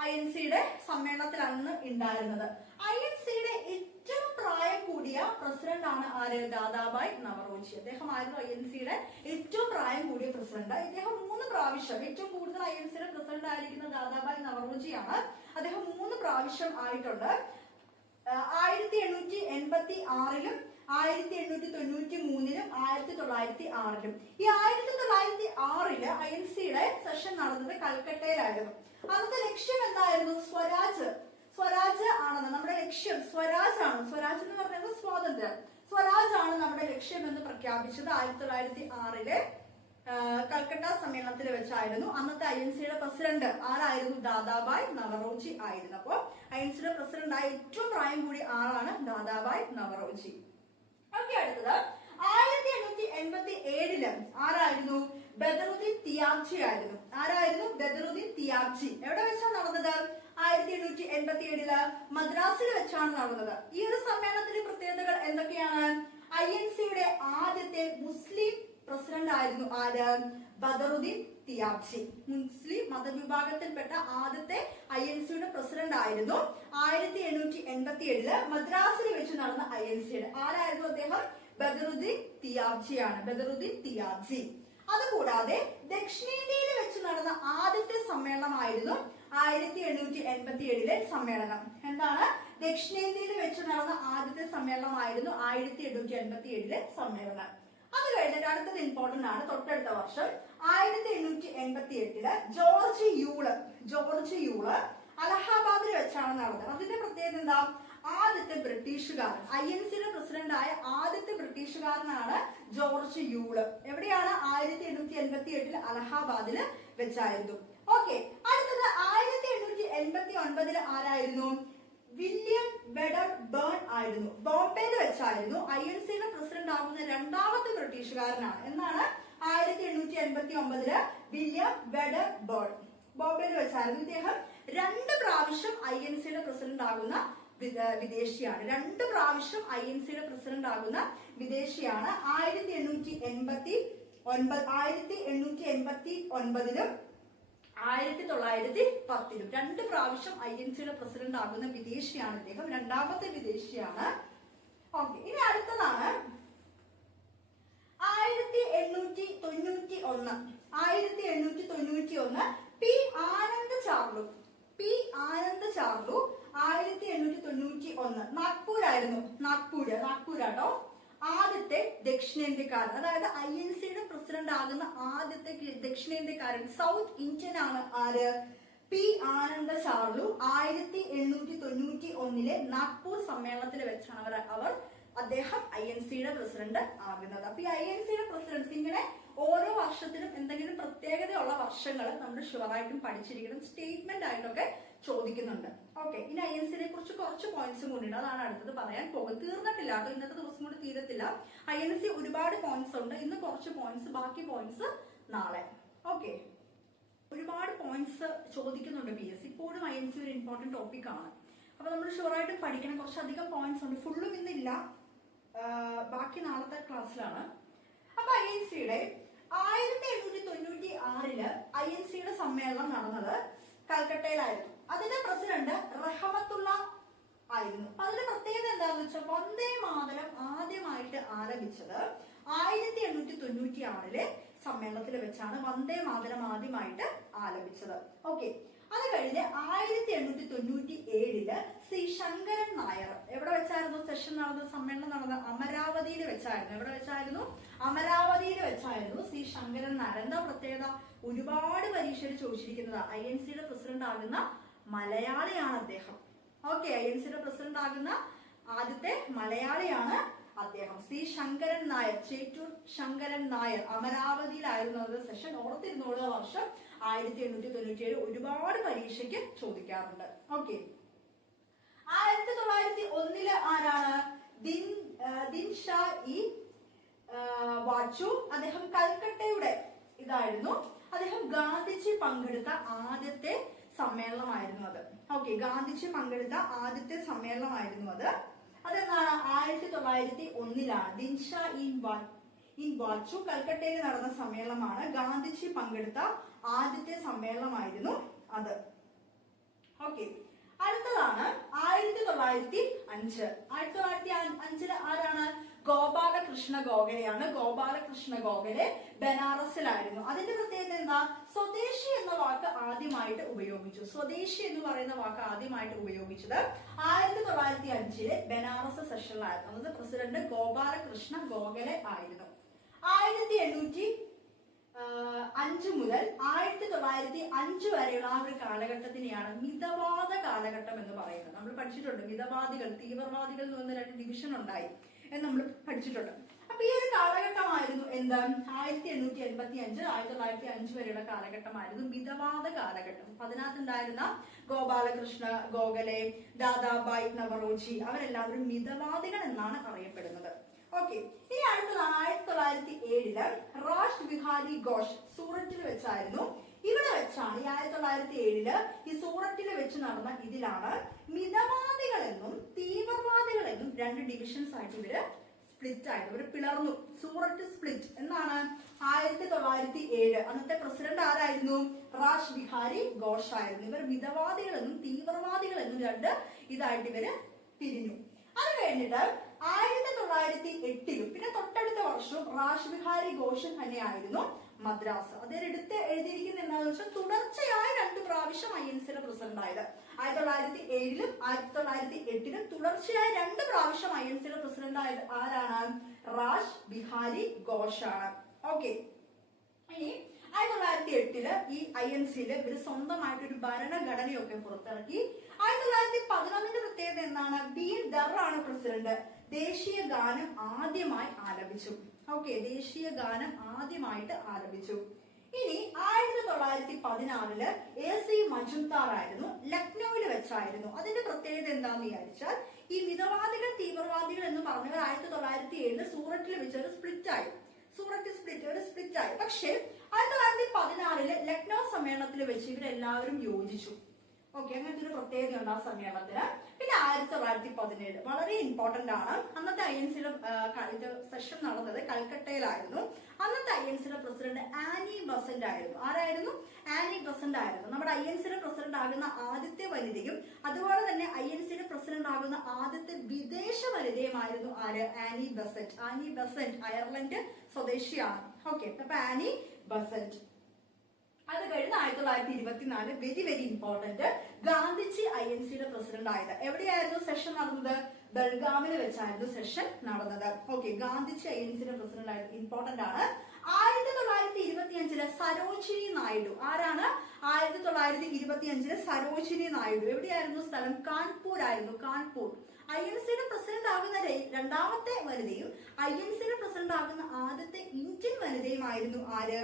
INC-യുടെ സമ്മേളനത്തിൽ അന്ന് ഉണ്ടായിരുന്നത്. INC-യുടെ ഏറ്റവും പ്രായം കൂടിയ പ്രസിഡന്റ് ആണ് ആര്? ദാദാബായ് നവറോജി. അദ്ദേഹമായിരുന്നു INC-യുടെ ഏറ്റവും പ്രായം കൂടിയ പ്രസിഡന്റ്. ഇദ്ദേഹം 3 പ്രാവശ്യം, ഏറ്റവും കൂടുതൽ INC-യുടെ പ്രസിഡന്റ് ആയിരിക്കുന്ന ദാദാബായ് നവറോജിയാണ്. അദ്ദേഹം 3 പ്രാവശ്യം ആയിട്ടുണ്ട്. 1886-ലും 1893-ലും 1906-ലും. ഈ 1906-ല് INC-യുടെ സെഷൻ നടന്നത് കൽക്കട്ടയിലായിരുന്നു. അന്നത്തെ ലക്ഷ്യം എന്തായിരുന്നു? സ്വരാജ് ആണെന്ന്. നമ്മുടെ ലക്ഷ്യം സ്വരാജ് ആണ്. സ്വരാജ് എന്ന് പറയുന്നത് സ്വാതന്ത്ര്യം. സ്വരാജ് ആണ് നമ്മുടെ ലക്ഷ്യം എന്ന് പ്രഖ്യാപിച്ചത് 1906-ലെ കൽക്കട്ട സമ്മേളനത്തിൽ വെച്ചായിരുന്നു. അന്നത്തെ INC-യുടെ പ്രസിഡന്റ് ആരായിരുന്നു? ദാദാബായ് നവറോജി ആയിരുന്നു. അപ്പോ INC-യുടെ പ്രസിഡന്റ് ആയ ഏറ്റവും പ്രായം കൂടിയ ആളാണ് ദാദാബായ് നവറോജി. ഓക്കെ, അടുത്തത് 1887-ല് ആരായിരുന്നു? ബദറുദ്ദീൻ തിയാബ്ജി ആയിരുന്നു. ആരായിരുന്നു? ബദറുദ്ദീൻ തിയാബ്ജി. എവിടെ വെച്ചാണ് നടന്നത്? 1887-ല് മദ്രാസിൽ വെച്ചാണ് നടന്നത്. ഈ ഒരു സമ്മേളനത്തിന്റെ പ്രത്യേകതകൾ എന്തൊക്കെയാണ്? INC-യുടെ ആദ്യത്തെ മുസ്ലിം പ്രസിഡന്റ് ആയിരുന്നു ആര്? ബദറുദ്ദീൻ തിയാബ്ജി. മുസ്ലിം മതവിഭാഗത്തിൽപ്പെട്ട ആദ്യത്തെ INC-യുടെ പ്രസിഡന്റ് ആയിരുന്നു. 1887 മദ്രാസിൽ വെച്ച് നടന്ന INC-യുടെ ആരായിരുന്നു അദ്ദേഹം? ബദറുദ്ദീൻ തിയാബ്ജിയാണ്. ബദറുദ്ദീൻ തിയാബ്ജി. അതുകൂടാതെ ദക്ഷിണേന്ത്യയിൽ വെച്ച് നടന്ന ആദ്യത്തെ സമ്മേളനമായിരുന്നു 1887 സമ്മേളനം. എന്താണ്? ദക്ഷിണേന്ത്യയിൽ വെച്ച് നടന്ന ആദ്യത്തെ സമ്മേളനമായിരുന്നു 1887 സമ്മേളനം. അത് കഴിഞ്ഞിട്ട് അടുത്തത് ഇമ്പോർട്ടന്റ് ആണ്. തൊട്ടടുത്ത വർഷം 1888 ജോർജ് യൂള് അലഹാബാദിൽ വെച്ചാണ് നടന്നത്. അതിന്റെ പ്രത്യേകത എന്താ? ആദ്യത്തെ ബ്രിട്ടീഷുകാരൻ, INC-യുടെ പ്രസിഡന്റ് ആയ ആദ്യത്തെ ബ്രിട്ടീഷുകാരനാണ് ജോർജ് യൂള്. എവിടെയാണ്? 1888 അലഹാബാദിൽ വെച്ചായിരുന്നു. ഓക്കെ, അടുത്തത് 1889 ആരായിരുന്നു? വില്യം വെഡർ ബേൺ ആയിരുന്നു. ബോംബെയിൽ വെച്ചായിരുന്നു. INC-യുടെ പ്രസിഡന്റ് ആകുന്ന രണ്ടാമത്തെ ബ്രിട്ടീഷുകാരനാണ്. എന്നാണ്? 1889 വില്യം വെഡർ ബേൺ ബോംബെയിൽ വെച്ചായിരുന്നു. ഇദ്ദേഹം 2 പ്രാവശ്യം INC-യുടെ പ്രസിഡന്റ് ആകുന്ന വിദേശിയാണ്. 2 പ്രാവശ്യം INC-യുടെ പ്രസിഡന്റ് ആകുന്ന വിദേശിയാണ്. 1889 1889 1910 2 പ്രാവശ്യം INC-യുടെ പ്രസിഡന്റ് ആകുന്ന വിദേശിയാണ് ഇദ്ദേഹം. രണ്ടാമത്തെ വിദേശിയാണ്. ഓക്കെ, ഇനി അടുത്തതാണ് 1891 പി ആനന്ദ് ചാർലു 1891 നാഗ്പൂരായിരുന്നു. നാഗ്പൂരാട്ടോ ആദ്യത്തെ ദക്ഷിണേന്ത്യക്കാരൻ. അതായത് INC-യുടെ പ്രസിഡന്റ് ആകുന്ന ആദ്യത്തെ ദക്ഷിണേന്ത്യക്കാരൻ, സൗത്ത് ഇന്ത്യൻ ആണ് ആര്? പി ആനന്ദ ചാർലു. 1891 നാഗ്പൂർ സമ്മേളനത്തിൽ വെച്ചാണ് അദ്ദേഹം INC-യുടെ പ്രസിഡന്റ് ആകുന്നത്. അപ്പൊ ഈ INC-യുടെ പ്രസിഡന്റ് ഇങ്ങനെ ഓരോ വർഷത്തിനും എന്തെങ്കിലും പ്രത്യേകതയുള്ള വർഷങ്ങൾ നമ്മൾ ഷുവറായിട്ടും പഠിച്ചിരിക്കണം. സ്റ്റേറ്റ്മെന്റ് ആയിട്ടൊക്കെ ചോദിക്കുന്നുണ്ട്. ഓക്കെ, ഇനി INC-നെ കുറിച്ച് കുറച്ച് പോയിന്റ്സും കൂടി ഉണ്ട്. അതാണ് അടുത്തത് പറയാൻ പോകുന്നത്. തീർന്നിട്ടില്ല കേട്ടോ, ഇന്നത്തെ ദിവസം കൊണ്ട് തീരത്തില്ല. INC ഒരുപാട് പോയിന്റ്സ് ഉണ്ട്. ഇന്ന് കുറച്ച് പോയിന്റ്സ്, ബാക്കി പോയിന്റ്സ് നാളെ. ഓക്കെ, ഒരുപാട് പോയിന്റ്സ് ചോദിക്കുന്നുണ്ട് PSC. ഇപ്പോഴും INC ഒരു ഇമ്പോർട്ടന്റ് ടോപ്പിക് ആണ്. അപ്പൊ നമ്മൾ ഷുവറായിട്ടും പഠിക്കണം. കുറച്ചധികം പോയിന്റ്സ് ഉണ്ട്. ഫുള്ളും ഇന്നില്ല, ബാക്കി നാളത്തെ ക്ലാസ്സിലാണ്. അപ്പൊ INC-യുടെ 1896 INC-യുടെ സമ്മേളനം നടന്നത് കൽക്കട്ടയിലായിരുന്നു. അതിന്റെ പ്രസിഡന്റ് റഹമത്തുള്ള ആയിരുന്നു. അതിന്റെ പ്രത്യേകത എന്താണെന്ന് വെച്ചാൽ വന്ദേ മാതരം ആദ്യമായിട്ട് ആലപിച്ചത് 1896 സമ്മേളനത്തിൽ വെച്ചാണ് വന്ദേ മാതരം ആദ്യമായിട്ട് ആലപിച്ചത്. ഓക്കെ, അത് കഴിഞ്ഞ് 1897 സി ശങ്കരൻ നായർ എവിടെ വെച്ചായിരുന്നു സെഷൻ നടന്ന സമ്മേളനം നടന്നത്? അമരാവതിയിൽ വെച്ചായിരുന്നു. എവിടെ വെച്ചായിരുന്നു? അമരാവതിയിൽ വെച്ചായിരുന്നു സി ശങ്കരൻ നായർ. എന്താ പ്രത്യേകത? ഒരുപാട് പരീക്ഷയിൽ ചോദിച്ചിരിക്കുന്നത് INC-യുടെ പ്രസിഡന്റ് ആകുന്ന മലയാളിയാണ് അദ്ദേഹം. ഓക്കെ, INC-യുടെ പ്രസിഡന്റ് ആകുന്ന ആദ്യത്തെ മലയാളിയാണ് അദ്ദേഹം. സി ശങ്കരൻ നായർ, ചേറ്റൂർ ശങ്കരൻ നായർ. അമരാവതിയിലായിരുന്നു സെഷൻ. ഓർത്തിരുന്നോളൂ, വർഷം 1897. ഒരുപാട് പരീക്ഷയ്ക്ക് ചോദിക്കാറുണ്ട്. ഓക്കെ, 1901 ആരാണ്? ദിൻ ഷാ ഇ വാച്ചു. അദ്ദേഹം കൽക്കട്ടയുടെ ഇതായിരുന്നു. അദ്ദേഹം ഗാന്ധിജി പങ്കെടുത്ത ആദ്യത്തെ സമ്മേളനമായിരുന്നു അത്. ഓക്കെ, ഗാന്ധിജി പങ്കെടുത്ത ആദ്യത്തെ സമ്മേളനമായിരുന്നു അത്. അതെന്താണ്? 1901 ദിൻ ഷാ ഇൻ വാച്ചു കൽക്കട്ടയിൽ നടന്ന സമ്മേളനമാണ്. ഗാന്ധിജി പങ്കെടുത്ത ആദ്യത്തെ സമ്മേളനമായിരുന്നു അത്. ഓക്കെ, അടുത്തതാണ് 1905. 1905 ആരാണ്? ഗോപാലകൃഷ്ണ ഗോഖലെയാണ്. ഗോപാലകൃഷ്ണ ഗോഖലെ ബനാറസിലായിരുന്നു. അതിന്റെ പ്രത്യേകത എന്താ? സ്വദേശി എന്ന വാക്ക് ആദ്യമായിട്ട് ഉപയോഗിച്ചു. സ്വദേശി എന്ന് പറയുന്ന വാക്ക് ആദ്യമായിട്ട് ഉപയോഗിച്ചത് 1905 ബനാറസ് സെഷനിലായിരുന്നു. അതായത് പ്രസിഡന്റ് ഗോപാലകൃഷ്ണ ഗോഖലെ ആയിരുന്നു. 1805 മുതൽ 1905 വരെയുള്ള ആ ഒരു കാലഘട്ടത്തിനെയാണ് മിതവാദ കാലഘട്ടം എന്ന് പറയുന്നത്. നമ്മൾ പഠിച്ചിട്ടുണ്ട് മിതവാദികൾ, തീവ്രവാദികൾ എന്ന് പറഞ്ഞ 2 ഡിവിഷൻ ഉണ്ടായി എന്ന് നമ്മൾ പഠിച്ചിട്ടുണ്ട്. അപ്പൊ ഈ ഒരു കാലഘട്ടമായിരുന്നു എന്താ? 1885 1905 വരെയുള്ള കാലഘട്ടമായിരുന്നു മിതവാദ കാലഘട്ടം. അപ്പൊ അതിനകത്തുണ്ടായിരുന്ന ഗോപാലകൃഷ്ണ ഗോഖലെ, ദാദാബായ് നവറോജി അവരെല്ലാവരും മിതവാദികൾ എന്നാണ് അറിയപ്പെടുന്നത്. ഓക്കെ, ഇനി അടുത്തതാണ് 1907 റാഷ് ബിഹാരി ഘോഷ് സൂററ്റിൽ വെച്ചായിരുന്നു. ഇവിടെ വെച്ചാണ് ഈ 1907 ഈ സൂററ്റിൽ വെച്ച് നടന്ന ഇതിലാണ് മിതവാദികളെന്നും തീവ്രവാദികളെന്നും 2 ഡിവിഷൻസ് ആയിട്ട് ഇവര് സ്പ്ലിറ്റ് ആയത്, ഇവർ പിളർന്നു. സൂററ്റ് സ്പ്ലിറ്റ് എന്നാണ് 1907. അന്നത്തെ പ്രസിഡന്റ് ആരായിരുന്നു? റാഷ് ബിഹാരി ഘോഷ് ആയിരുന്നു. ഇവർ മിതവാദികളെന്നും തീവ്രവാദികളെന്നും രണ്ട് ഇതായിട്ട് ഇവര് പിരിഞ്ഞു. അത് കഴിഞ്ഞിട്ട് 1908 പിന്നെ തൊട്ടടുത്ത വർഷവും റാഷ് ബിഹാരി ഘോഷ് തന്നെയായിരുന്നു മദ്രാസ്. അദ്ദേഹം എഴുതിയിരിക്കുന്നത് എന്താണെന്ന് വെച്ചാൽ തുടർച്ചയായി 2 പ്രാവശ്യം INCയുടെ പ്രസിഡന്റ് ആയത്. 1907 1908 തുടർച്ചയായി 2 പ്രാവശ്യം INCയുടെ പ്രസിഡന്റ് ആയത് ആരാണ്? റാഷ് ബിഹാരി ഘോഷ് ആണ്. ഓക്കെ, ഇനി 1908 ഈ INCയില് ഇവര് സ്വന്തമായിട്ട് ഒരു ഭരണഘടനയൊക്കെ പുറത്തിറക്കി. 1911 പ്രത്യേകത എന്താണ്? ബീർ ദർ ആണ് പ്രസിഡന്റ്. ദേശീയ ഗാനം ആദ്യമായി ആലപിച്ചു. ഓക്കെ, ദേശീയ ഗാനം ആദ്യമായിട്ട് ആലപിച്ചു. ഇനി 1916 AC മജുംദാർ ആയിരുന്നു, ലക്നൌവിൽ വെച്ചായിരുന്നു. അതിന്റെ പ്രത്യേകത എന്താന്ന് വിചാരിച്ചാൽ ഈ മിതവാദികൾ തീവ്രവാദികൾ എന്ന് പറഞ്ഞവർ 1907 സൂററ്റിൽ വെച്ച് ഒരു സ്പ്ലിറ്റ് ആയി. സൂററ്റ് സ്പ്ലിറ്റ് ആയി. പക്ഷേ 1916 ലക്നൗ സമ്മേളനത്തിൽ വെച്ച് ഇവരെല്ലാവരും യോജിച്ചു. ഓക്കെ, അങ്ങനത്തെ ഒരു പ്രത്യേകതയുണ്ട് ആ സമ്മേളനത്തിന്. പിന്നെ 1917 വളരെ ഇമ്പോർട്ടന്റ് ആണ്. അന്നത്തെ INCയുടെ സെഷൻ നടന്നത് കൽക്കട്ടയിലായിരുന്നു. അന്നത്തെ INCയുടെ പ്രസിഡന്റ് ആനി ബസന്റ് ആയിരുന്നു. ആരായിരുന്നു? ആനി ബസന്റ് ആയിരുന്നു. നമ്മുടെ INCയുടെ പ്രസിഡന്റ് ആകുന്ന ആദ്യത്തെ വനിതയും അതുപോലെ തന്നെ INCയുടെ പ്രസിഡന്റ് ആകുന്ന ആദ്യത്തെ വിദേശ വനിതയുമായിരുന്നു ആര്? Annie Besant. Annie Besant Ireland സ്വദേശിയാണ്. ഓക്കെ, അപ്പൊ ആനി ബസന്റ്. അത് കഴിഞ്ഞ് 1924 വെരി വെരി ഇമ്പോർട്ടന്റ്, ഗാന്ധിജി INCയുടെ പ്രസിഡന്റ് ആയത്. എവിടെയായിരുന്നു സെഷൻ നടന്നത്? ബൽഗാമിൽ വെച്ചായിരുന്നു സെഷൻ നടന്നത്. ഓക്കെ, ഗാന്ധിജി INCയുടെ പ്രസിഡന്റ് ആയത് ഇമ്പോർട്ടന്റ് ആണ്. 1925 സരോജിനി നായിഡു. ആരാണ്? 1925 സരോജിനി നായിഡു. എവിടെയായിരുന്നു സ്ഥലം? കാൺപൂർ ആയിരുന്നു. കാൺപൂർ. INCയുടെ പ്രസിഡന്റ് ആകുന്ന രണ്ടാമത്തെ വനിതയും INCയുടെ പ്രസിഡന്റ് ആകുന്ന ആദ്യത്തെ ഇന്ത്യൻ വനിതയുമായിരുന്നു ആര്?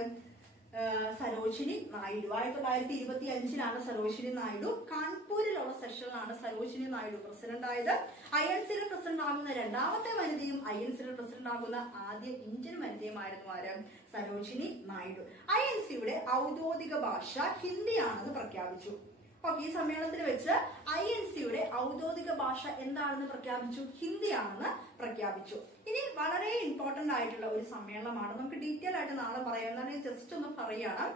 സരോജിനി നായിഡു. 1925 സരോജിനി നായിഡു കാൺപൂരിലുള്ള സെഷനിലാണ് സരോജിനി നായിഡു പ്രസിഡന്റ് ആയത്. INCയുടെ പ്രസിഡന്റ് ആകുന്ന രണ്ടാമത്തെ വനിതയും INCയുടെ പ്രസിഡന്റ് ആകുന്ന ആദ്യ ഇന്ത്യൻ വനിതയുമായിരുന്നു ആര്? സരോജിനി നായിഡു. INCയുടെ ഔദ്യോഗിക ഭാഷ ഹിന്ദിയാണെന്ന് പ്രഖ്യാപിച്ചു. ഓക്കെ, ഈ സമ്മേളനത്തിൽ വെച്ച് INCയുടെ ഔദ്യോഗിക ഭാഷ എന്താണെന്ന് പ്രഖ്യാപിച്ചു? ഹിന്ദിയാണെന്ന് പ്രഖ്യാപിച്ചു. ഇനി വളരെ ഇമ്പോർട്ടന്റ് ആയിട്ടുള്ള ഒരു സമ്മേളനമാണ്. നമുക്ക് ഡീറ്റെയിൽ ആയിട്ട് നാളെ പറയാം. എന്നാലും ജസ്റ്റ് ഒന്ന് പറയാണ്.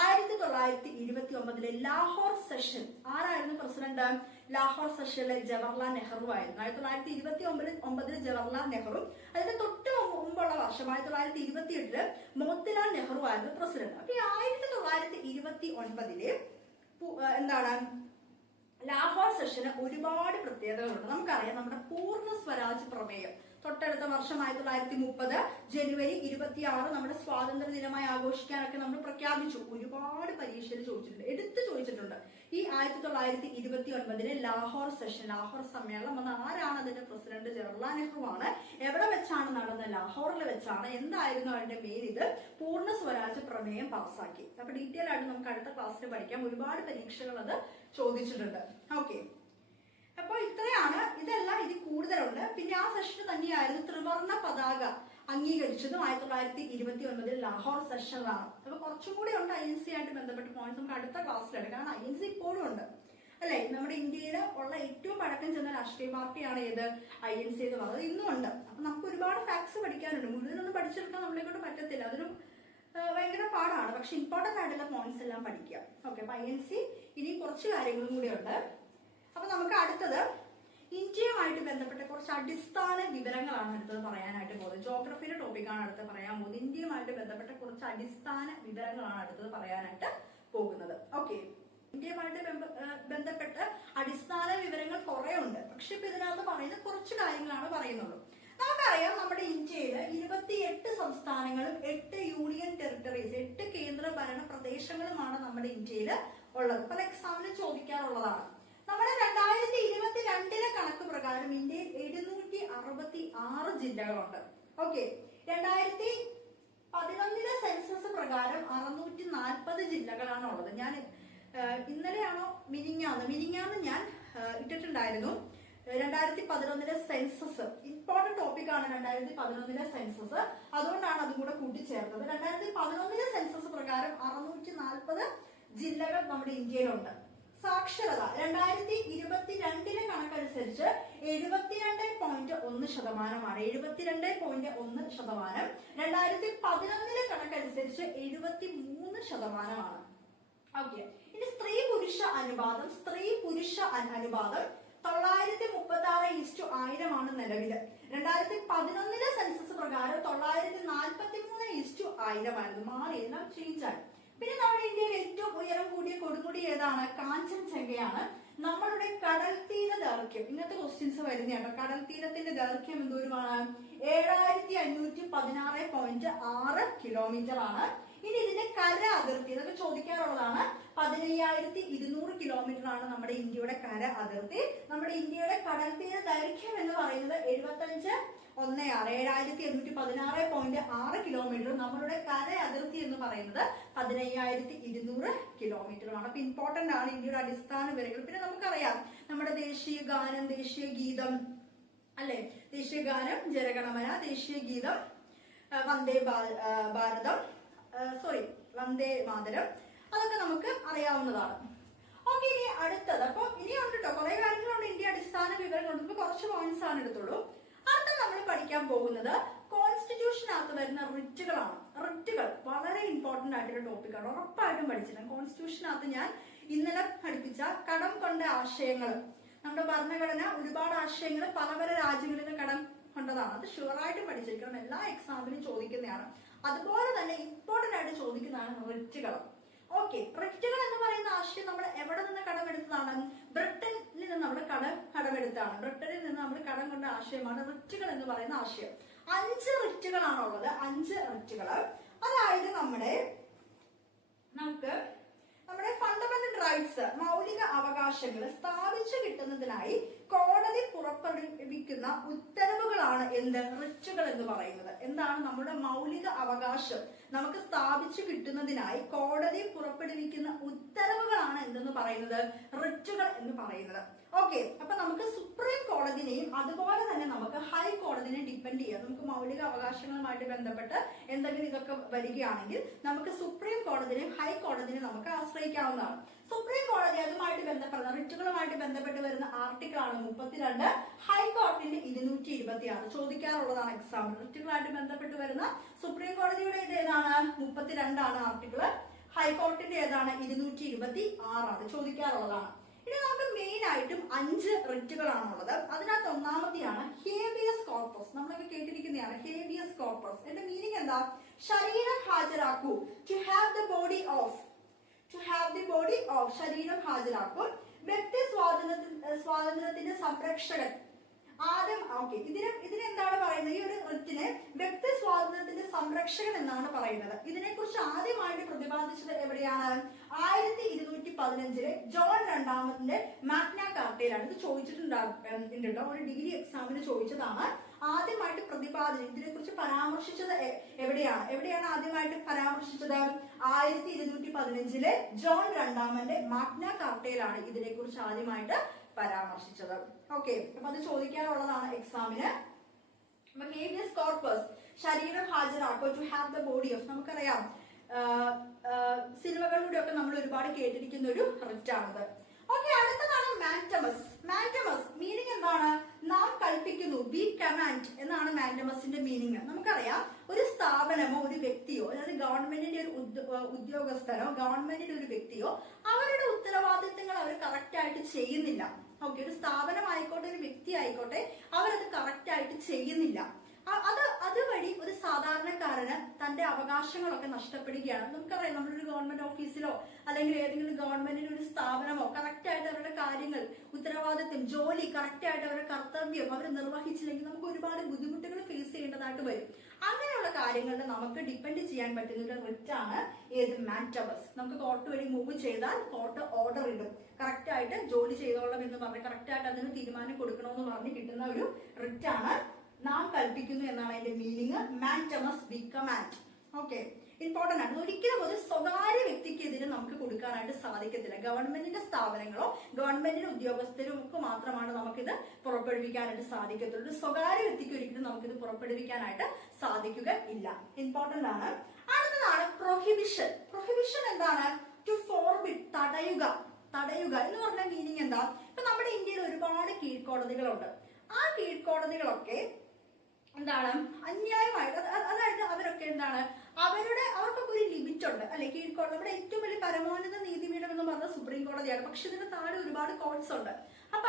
1929 ലാഹോർ സെഷൻ. ആരായിരുന്നു പ്രസിഡന്റ്? ലാഹോർ സെഷനിലെ ജവഹർലാൽ നെഹ്റു ആയിരുന്നു. 1929 ജവഹർലാൽ നെഹ്റു. അതിന്റെ തൊട്ട് മുമ്പുള്ള വർഷം 1928 മോത്തിലാൽ നെഹ്റു ആയിരുന്നു പ്രസിഡന്റ്. അപ്പൊ 1929 എന്താണ് ലാഹോർ സെഷന് ഒരുപാട് പ്രത്യേകതകളുണ്ട്. നമുക്കറിയാം, നമ്മുടെ പൂർണ്ണ സ്വരാജ് പ്രമേയം തൊട്ടടുത്ത വർഷം 1930 ജനുവരി 26 നമ്മുടെ സ്വാതന്ത്ര്യ ദിനമായി ആഘോഷിക്കാനൊക്കെ നമ്മൾ പ്രഖ്യാപിച്ചു. ഒരുപാട് പരീക്ഷയിൽ ചോദിച്ചിട്ടുണ്ട്, എടുത്തു ചോദിച്ചിട്ടുണ്ട്. ഈ 1929 ലാഹോർ സെഷൻ, ലാഹോർ സമ്മേളനം വന്ന ആരാണ് അതിന്റെ പ്രസിഡന്റ്? ജവഹർലാൽ നെഹ്റു ആണ്. എവിടെ വെച്ചാണ് നടന്നത്? ലാഹോറിൽ വെച്ചാണ്. എന്തായിരുന്നു അതിന്റെ മെയിൻ? ഇത് പൂർണ്ണ സ്വരാജ് പ്രമേയം പാസ്സാക്കി. അപ്പൊ ഡീറ്റെയിൽ ആയിട്ട് നമുക്ക് അടുത്ത ക്ലാസ്സിൽ പഠിക്കാം. ഒരുപാട് പരീക്ഷകൾ അത് ചോദിച്ചിട്ടുണ്ട്. ഓക്കെ, അപ്പൊ ഇത്രയാണ്. ഇതെല്ലാം ഇതിൽ കൂടുതലുണ്ട്. പിന്നെ ആ സെഷൻ തന്നെയായിരുന്നു ത്രിവർണ്ണ പതാക അംഗീകരിച്ചതും 1929 ലാഹോർ സെഷനിലാണ്. അപ്പൊ കുറച്ചും കൂടി ഉണ്ട് INC ആയിട്ട് ബന്ധപ്പെട്ട പോയിന്റ്സ്. നമുക്ക് അടുത്ത ക്ലാസ്സിലെടുക്കാം. കാരണം INC ഇപ്പോഴും ഉണ്ട് അല്ലെ? നമ്മുടെ ഇന്ത്യയിൽ ഉള്ള ഏറ്റവും പഴക്കം ചെന്ന രാഷ്ട്രീയ പാർട്ടിയാണ് ഏത്? INC എന്ന് പറയുന്നത്. ഇന്നും ഉണ്ട്. അപ്പൊ നമുക്ക് ഒരുപാട് ഫാക്ട്സ് പഠിക്കാനുണ്ട്. മുഴുവനൊന്നും പഠിച്ചെടുക്കാൻ നമ്മളെ കൊണ്ട് പറ്റത്തില്ല. അതിനും ഭയങ്കര പാടാണ്. പക്ഷെ ഇമ്പോർട്ടന്റ് ആയിട്ടുള്ള പോയിന്റ്സ് എല്ലാം പഠിക്കുക. ഓക്കെ, അപ്പൊ INC ഇനി കുറച്ച് കാര്യങ്ങളും കൂടി ഉണ്ട്. അപ്പൊ നമുക്ക് അടുത്തത് ഇന്ത്യയുമായിട്ട് ബന്ധപ്പെട്ട കുറച്ച് അടിസ്ഥാന വിവരങ്ങളാണ് അടുത്തത് പറയാനായിട്ട് പോകുന്നത്. ജോഗ്രഫിയുടെ ടോപ്പിക്കാണ് അടുത്ത് പറയാൻ പോകുന്നത്. ഇന്ത്യയുമായിട്ട് ബന്ധപ്പെട്ട കുറച്ച് അടിസ്ഥാന വിവരങ്ങളാണ് അടുത്തത് പറയാനായിട്ട് പോകുന്നത്. ഓക്കെ, ഇന്ത്യയുമായിട്ട് ബന്ധപ്പെട്ട് അടിസ്ഥാന വിവരങ്ങൾ കുറെ ഉണ്ട്. പക്ഷെ ഇപ്പൊ ഇതിനകത്ത് പറയുന്ന കുറച്ച് കാര്യങ്ങളാണ് പറയുന്നുള്ളൂ. നമുക്കറിയാം, നമ്മുടെ ഇന്ത്യയിൽ 28 സംസ്ഥാനങ്ങളും 8 യൂണിയൻ ടെറിട്ടറീസ്, 8 കേന്ദ്ര ഭരണ പ്രദേശങ്ങളുമാണ് നമ്മുടെ ഇന്ത്യയിൽ ഉള്ളത്. പല എക്സാമിനും ചോദിക്കാറുള്ളതാണ്. നമ്മുടെ 2022 കണക്ക് പ്രകാരം ഇന്ത്യയിൽ 766 ജില്ലകളുണ്ട്. ഓക്കെ, 2011 സെൻസസ് പ്രകാരം 640 ജില്ലകളാണ് ഉള്ളത്. ഞാൻ ഇന്നലെയാണോ മിനിഞ്ഞാന്ന് ഞാൻ ഇട്ടിട്ടുണ്ടായിരുന്നു 2011 സെൻസസ്. ഇമ്പോർട്ടന്റ് ടോപ്പിക്കാണ് 2011 സെൻസസ്. അതുകൊണ്ടാണ് അതും കൂടെ കൂട്ടിച്ചേർത്തത്. 2011 സെൻസസ് പ്രകാരം 640 ജില്ലകൾ നമ്മുടെ ഇന്ത്യയിലുണ്ട്. സാക്ഷരത 2022 കണക്കനുസരിച്ച് 72.1%. 72.1%. 2011 കണക്കനുസരിച്ച് 73%. ഓക്കെ, ഇനി സ്ത്രീ പുരുഷ അനുപാതം 936:1000 നിലവില്. 2011 സെൻസസ് പ്രകാരം 943:1000 മാറി, എല്ലാം ചേഞ്ച് ആയി. പിന്നെ നമ്മുടെ ഇന്ത്യയിൽ ഏറ്റവും ഉയരം കൂടിയ കൊടുമുടി ഏതാണ്? കാഞ്ചൻജംഗയാണ്. നമ്മളുടെ കടൽ തീര ദൈർഘ്യം, ഇങ്ങനത്തെ ക്വസ്റ്റ്യൻസ് വരുന്നതാണ്. കടൽ തീരത്തിന്റെ ദൈർഘ്യം എന്തോരമാണ്? 7516.6 കിലോമീറ്റർ ആണ്. ഇനി ഇതിന്റെ കര അതിർത്തി, ഇതൊക്കെ ചോദിക്കാറുള്ളതാണ്. 15200 കിലോമീറ്റർ ആണ് നമ്മുടെ ഇന്ത്യയുടെ കര അതിർത്തി. നമ്മുടെ ഇന്ത്യയുടെ കടൽ തീര ദൈർഘ്യം എന്ന് പറയുന്നത് 7516 കിലോമീറ്റർ. നമ്മളുടെ കര അതിർത്തി എന്ന് പറയുന്നത് 15200 കിലോമീറ്ററുമാണ്. അപ്പൊ ഇമ്പോർട്ടന്റ് ആണ് ഇന്ത്യയുടെ അടിസ്ഥാന വിവരങ്ങൾ. പിന്നെ നമുക്കറിയാം നമ്മുടെ ദേശീയ ഗാനം, ദേശീയ ഗീതം അല്ലെ? ദേശീയ ഗാനം ജനഗണമന, ദേശീയ ഗീതം വന്ദേ മാതരം, അതൊക്കെ നമുക്ക് അറിയാവുന്നതാണ്. ഓക്കെ, ഇനി അടുത്തത്. അപ്പൊ ഇനിയുണ്ട് കേട്ടോ, കുറെ കാര്യങ്ങളുണ്ട്. ഇന്ത്യ അടിസ്ഥാന വിവരങ്ങളുണ്ട്. ഇപ്പൊ കുറച്ച് പോയിന്റ്സ് ആണ് എടുത്തുള്ളൂ. അടുത്ത നമ്മൾ പഠിക്കാൻ പോകുന്നത് കോൺസ്റ്റിറ്റ്യൂഷനകത്ത് വരുന്ന റിറ്റുകളാണ്. റിറ്റുകൾ വളരെ ഇമ്പോർട്ടന്റ് ആയിട്ടുള്ള ടോപ്പിക്കാണ്, ഉറപ്പായിട്ടും പഠിച്ചിട്ടുണ്ട്. കോൺസ്റ്റിറ്റ്യൂഷനകത്ത് ഞാൻ ഇന്നലെ പഠിപ്പിച്ച കടം കൊണ്ട ആശയങ്ങൾ, നമ്മുടെ ഭരണഘടന ഒരുപാട് ആശയങ്ങൾ പല പല രാജ്യങ്ങളിൽ നിന്ന് കടം കൊണ്ടതാണ്. അത് ഷുവറായിട്ടും പഠിച്ചിരിക്കണം, എല്ലാ എക്സാമിനും ചോദിക്കുന്നതാണ്. അതുപോലെ തന്നെ ഇമ്പോർട്ടന്റ് ആയിട്ട് ചോദിക്കുന്നതാണ് റിറ്റുകൾ. ഓക്കെ, റിറ്റുകൾ എന്ന് പറയുന്ന ആശയം നമ്മൾ എവിടെ നിന്ന് കടമെടുത്തതാണ്? ബ്രിട്ടനിൽ നിന്ന് നമ്മൾ കടമെടുത്താണ്. ബ്രിട്ടനിൽ നിന്ന് നമ്മൾ കടം കൊണ്ട ആശയമാണ് റിറ്റുകൾ എന്ന് പറയുന്ന ആശയം. 5 റിറ്റുകളാണുള്ളത്. 5 റിറ്റുകൾ. അതായത് നമുക്ക് ഫണ്ടമെന്റൽ റൈറ്റ്സ്, മൗലിക അവകാശങ്ങൾ സ്ഥാപിച്ചു കിട്ടുന്നതിനായി കോടതി പുറപ്പെടുവിക്കുന്ന ഉത്തരവുകളാണ് എന്ത്? റിറ്റുകൾ എന്ന് പറയുന്നത്. എന്താണ്? നമ്മുടെ മൗലിക അവകാശം നമുക്ക് സ്ഥാപിച്ചു കിട്ടുന്നതിനായി കോടതി പുറപ്പെടുവിക്കുന്ന ഉത്തരവുകളാണ് എന്തെന്ന് പറയുന്നത്? റിറ്റുകൾ എന്ന് പറയുന്നത്. ഓക്കെ, അപ്പൊ നമുക്ക് സുപ്രീം കോടതിനെയും അതുപോലെ തന്നെ നമുക്ക് ഹൈക്കോടതിനെ ഡിപ്പെൻഡ് ചെയ്യാം. നമുക്ക് മൗലിക അവകാശങ്ങളുമായിട്ട് ബന്ധപ്പെട്ട് എന്തെങ്കിലും ഇതൊക്കെ വരികയാണെങ്കിൽ നമുക്ക് സുപ്രീം കോടതിനെയും ഹൈക്കോടതിനെയും നമുക്ക് ആശ്രയിക്കാവുന്നതാണ്. സുപ്രീം കോടതി അതുമായിട്ട് ബന്ധപ്പെടുന്ന റിറ്റുകളുമായിട്ട് ബന്ധപ്പെട്ട് വരുന്ന ആർട്ടിക്കിൾ ആണ് 32. ഹൈക്കോടതിന്റെ 226 ചോദിക്കാറുള്ളതാണ് എക്സാമിൽ. റിറ്റുകളുമായിട്ട് ബന്ധപ്പെട്ട് വരുന്ന സുപ്രീം കോടതിയുടെ ഇത് ഏതാണ്? 32 ആണ് ആർട്ടിക്കിൾ. ഹൈക്കോടതിന്റെ ഏതാണ്? 226 ചോദിക്കാറുള്ളതാണ്. ഇനി നമുക്ക് മെയിൻ ആയിട്ടും 5 റിറ്റുകളാണുള്ളത്. അതിനകത്ത് ഒന്നാമത്തെയാണ് ഹേബിയസ് കോർപ്പസ്. നമ്മളൊക്കെ കേട്ടിരിക്കുന്നതാണ് ഹേബിയസ് കോർപ്പസ്. എന്റെ മീനിങ് എന്താ? ശരീരം ഹാജരാക്കൂ. To have the body of ശരീരം ഹാജരാക്കും. വ്യക്തി സ്വാതന്ത്ര്യത്തിന്റെ സംരക്ഷകൻ. ആദ്യം ഓക്കെ, ഇതിനെന്താണ് പറയുന്നത്? ഈ ഒരു റിറ്റിനെ വ്യക്തി സ്വാതന്ത്ര്യത്തിന്റെ സംരക്ഷകൻ എന്നാണ് പറയുന്നത്. ഇതിനെക്കുറിച്ച് ആദ്യമായിട്ട് പ്രതിപാദിച്ചത് എവിടെയാണ്? 1215 ജോൺ രണ്ടാമന്റെ മാഗ്ന കാർട്ടയിലാണ്. ഇത് ചോദിച്ചിട്ടുണ്ടോ? ഒരു ഡിഗ്രി എക്സാമിന് ചോദിച്ചതാണ്. ആദ്യമായിട്ട് പ്രതിപാദിച്ചത്, ഇതിനെക്കുറിച്ച് പരാമർശിച്ചത് എവിടെയാണ് ആദ്യമായിട്ട് പരാമർശിച്ചത്? 1215 ജോൺ രണ്ടാമന്റെ മാഗ്ന കാർട്ടയിലാണ് ഇതിനെക്കുറിച്ച് ആദ്യമായിട്ട് പരാമർശിച്ചത്. ഓക്കെ, അപ്പൊ അത് ചോദിക്കാനുള്ളതാണ് എക്സാമിന്. ഹേബിയസ് കോർപ്പസ്, ശരീരം ഹാജരാക്കുക. To have the body of, നമുക്കറിയാം സിനിമകളിലൂടെ ഒക്കെ നമ്മൾ ഒരുപാട് കേട്ടിരിക്കുന്ന ഒരു റിറ്റാണിത്. ഓക്കെ, അടുത്തതാണ് മാൻഡമസ്. മീനിങ് എന്താണ്? നാം കൽപ്പിക്കുന്നു. വി കമാൻഡ് എന്നാണ് മാൻഡമസിന്റെ മീനിങ്. നമുക്കറിയാം ഒരു സ്ഥാപനമോ ഒരു വ്യക്തിയോ, അതായത് ഗവൺമെന്റിന്റെ ഒരു ഉദ്യോഗസ്ഥനോ ഗവൺമെന്റിന്റെ ഒരു വ്യക്തിയോ അവരുടെ ഉത്തരവാദിത്തങ്ങൾ അവർ കറക്റ്റ് ആയിട്ട് ചെയ്യുന്നില്ല. ഓക്കെ, ഒരു സ്ഥാപനം ആയിക്കോട്ടെ ഒരു വ്യക്തി ആയിക്കോട്ടെ അവരത് കറക്റ്റ് ആയിട്ട് ചെയ്യുന്നില്ല. അതുവഴി ഒരു സാധാരണക്കാരന് തന്റെ അവകാശങ്ങളൊക്കെ നഷ്ടപ്പെടുകയാണ്. നമുക്കറിയാം നമ്മളൊരു ഗവൺമെന്റ് ഓഫീസിലോ അല്ലെങ്കിൽ ഏതെങ്കിലും ഗവൺമെന്റിന്റെ ഒരു സ്ഥാപനമോ കറക്റ്റ് ആയിട്ട് അവരുടെ കാര്യങ്ങൾ, ഉത്തരവാദിത്വം, ജോലി കറക്റ്റ് ആയിട്ട് അവരുടെ കർത്തവ്യം അവർ നിർവഹിച്ചില്ലെങ്കിൽ നമുക്ക് ഒരുപാട് ബുദ്ധിമുട്ടുകൾ ഫേസ് ചെയ്യേണ്ടതായിട്ട് വരും. അങ്ങനെയുള്ള കാര്യങ്ങളിൽ നമുക്ക് ഡിപ്പെൻഡ് ചെയ്യാൻ പറ്റുന്ന ഒരു റിറ്റാണ് ഏത്? മാൻഡമസ്. നമുക്ക് കോർട്ട് വഴി മൂവ് ചെയ്താൽ കോർട്ട് ഓർഡർ ഇടും, കറക്റ്റ് ആയിട്ട് ജോലി ചെയ്തോളാം എന്ന് പറഞ്ഞ് കറക്റ്റ് ആയിട്ട് അതിന് തീരുമാനം കൊടുക്കണമെന്ന് പറഞ്ഞ് കിട്ടുന്ന ഒരു റിറ്റാണ്. നാം കൽപ്പിക്കുന്നു എന്നാണ് അതിന്റെ meaning. Mandamus V command. Okay, important ആണ്. ഒരിക്കലും ഒരു സ്വകാര്യ വ്യക്തിക്കെതിരെ നമുക്ക് കൊടുക്കാനായിട്ട് സാധിക്കത്തില്ല. ഗവൺമെന്റിന്റെ സ്ഥാപനങ്ങളോ ഗവൺമെന്റിന്റെ ഉദ്യോഗസ്ഥരും ഒക്കെ മാത്രമാണ് നമുക്കിത് പുറപ്പെടുവിക്കാനായിട്ട് സാധിക്കത്തുള്ളൂ. ഒരു സ്വകാര്യ വ്യക്തിക്ക് ഒരിക്കലും നമുക്കിത് പുറപ്പെടുവിക്കാനായിട്ട് സാധിക്കുക ഇല്ല. ഇമ്പോർട്ടന്റ് ആണ്. അടുത്തതാണ് പ്രൊഹിബിഷൻ. പ്രൊഹിബിഷൻ എന്താണ്? ടു ഫോർബിഡ്, തടയുക എന്ന് പറഞ്ഞ മീനിങ് എന്താ? ഇപ്പൊ നമ്മുടെ ഇന്ത്യയിൽ ഒരുപാട് കീഴ്ക്കോടതികളുണ്ട്. ആ കീഴ്ക്കോടതികളൊക്കെ എന്താണ് അന്യായമായിട്ട്, അതായത് അവരൊക്കെ എന്താണ് അവർക്കൊക്കെ ഒരു ലിമിറ്റ് ഉണ്ട് അല്ലെ. കീഴ്ക്കോടതി നമ്മുടെ ഏറ്റവും വലിയ പരമോന്നത നീതിപീഠം എന്ന് പറഞ്ഞാൽ സുപ്രീം കോടതിയാണ്. പക്ഷെ ഇതിന് താഴെ ഒരുപാട് കോർട്സ് ഉണ്ട്. അപ്പൊ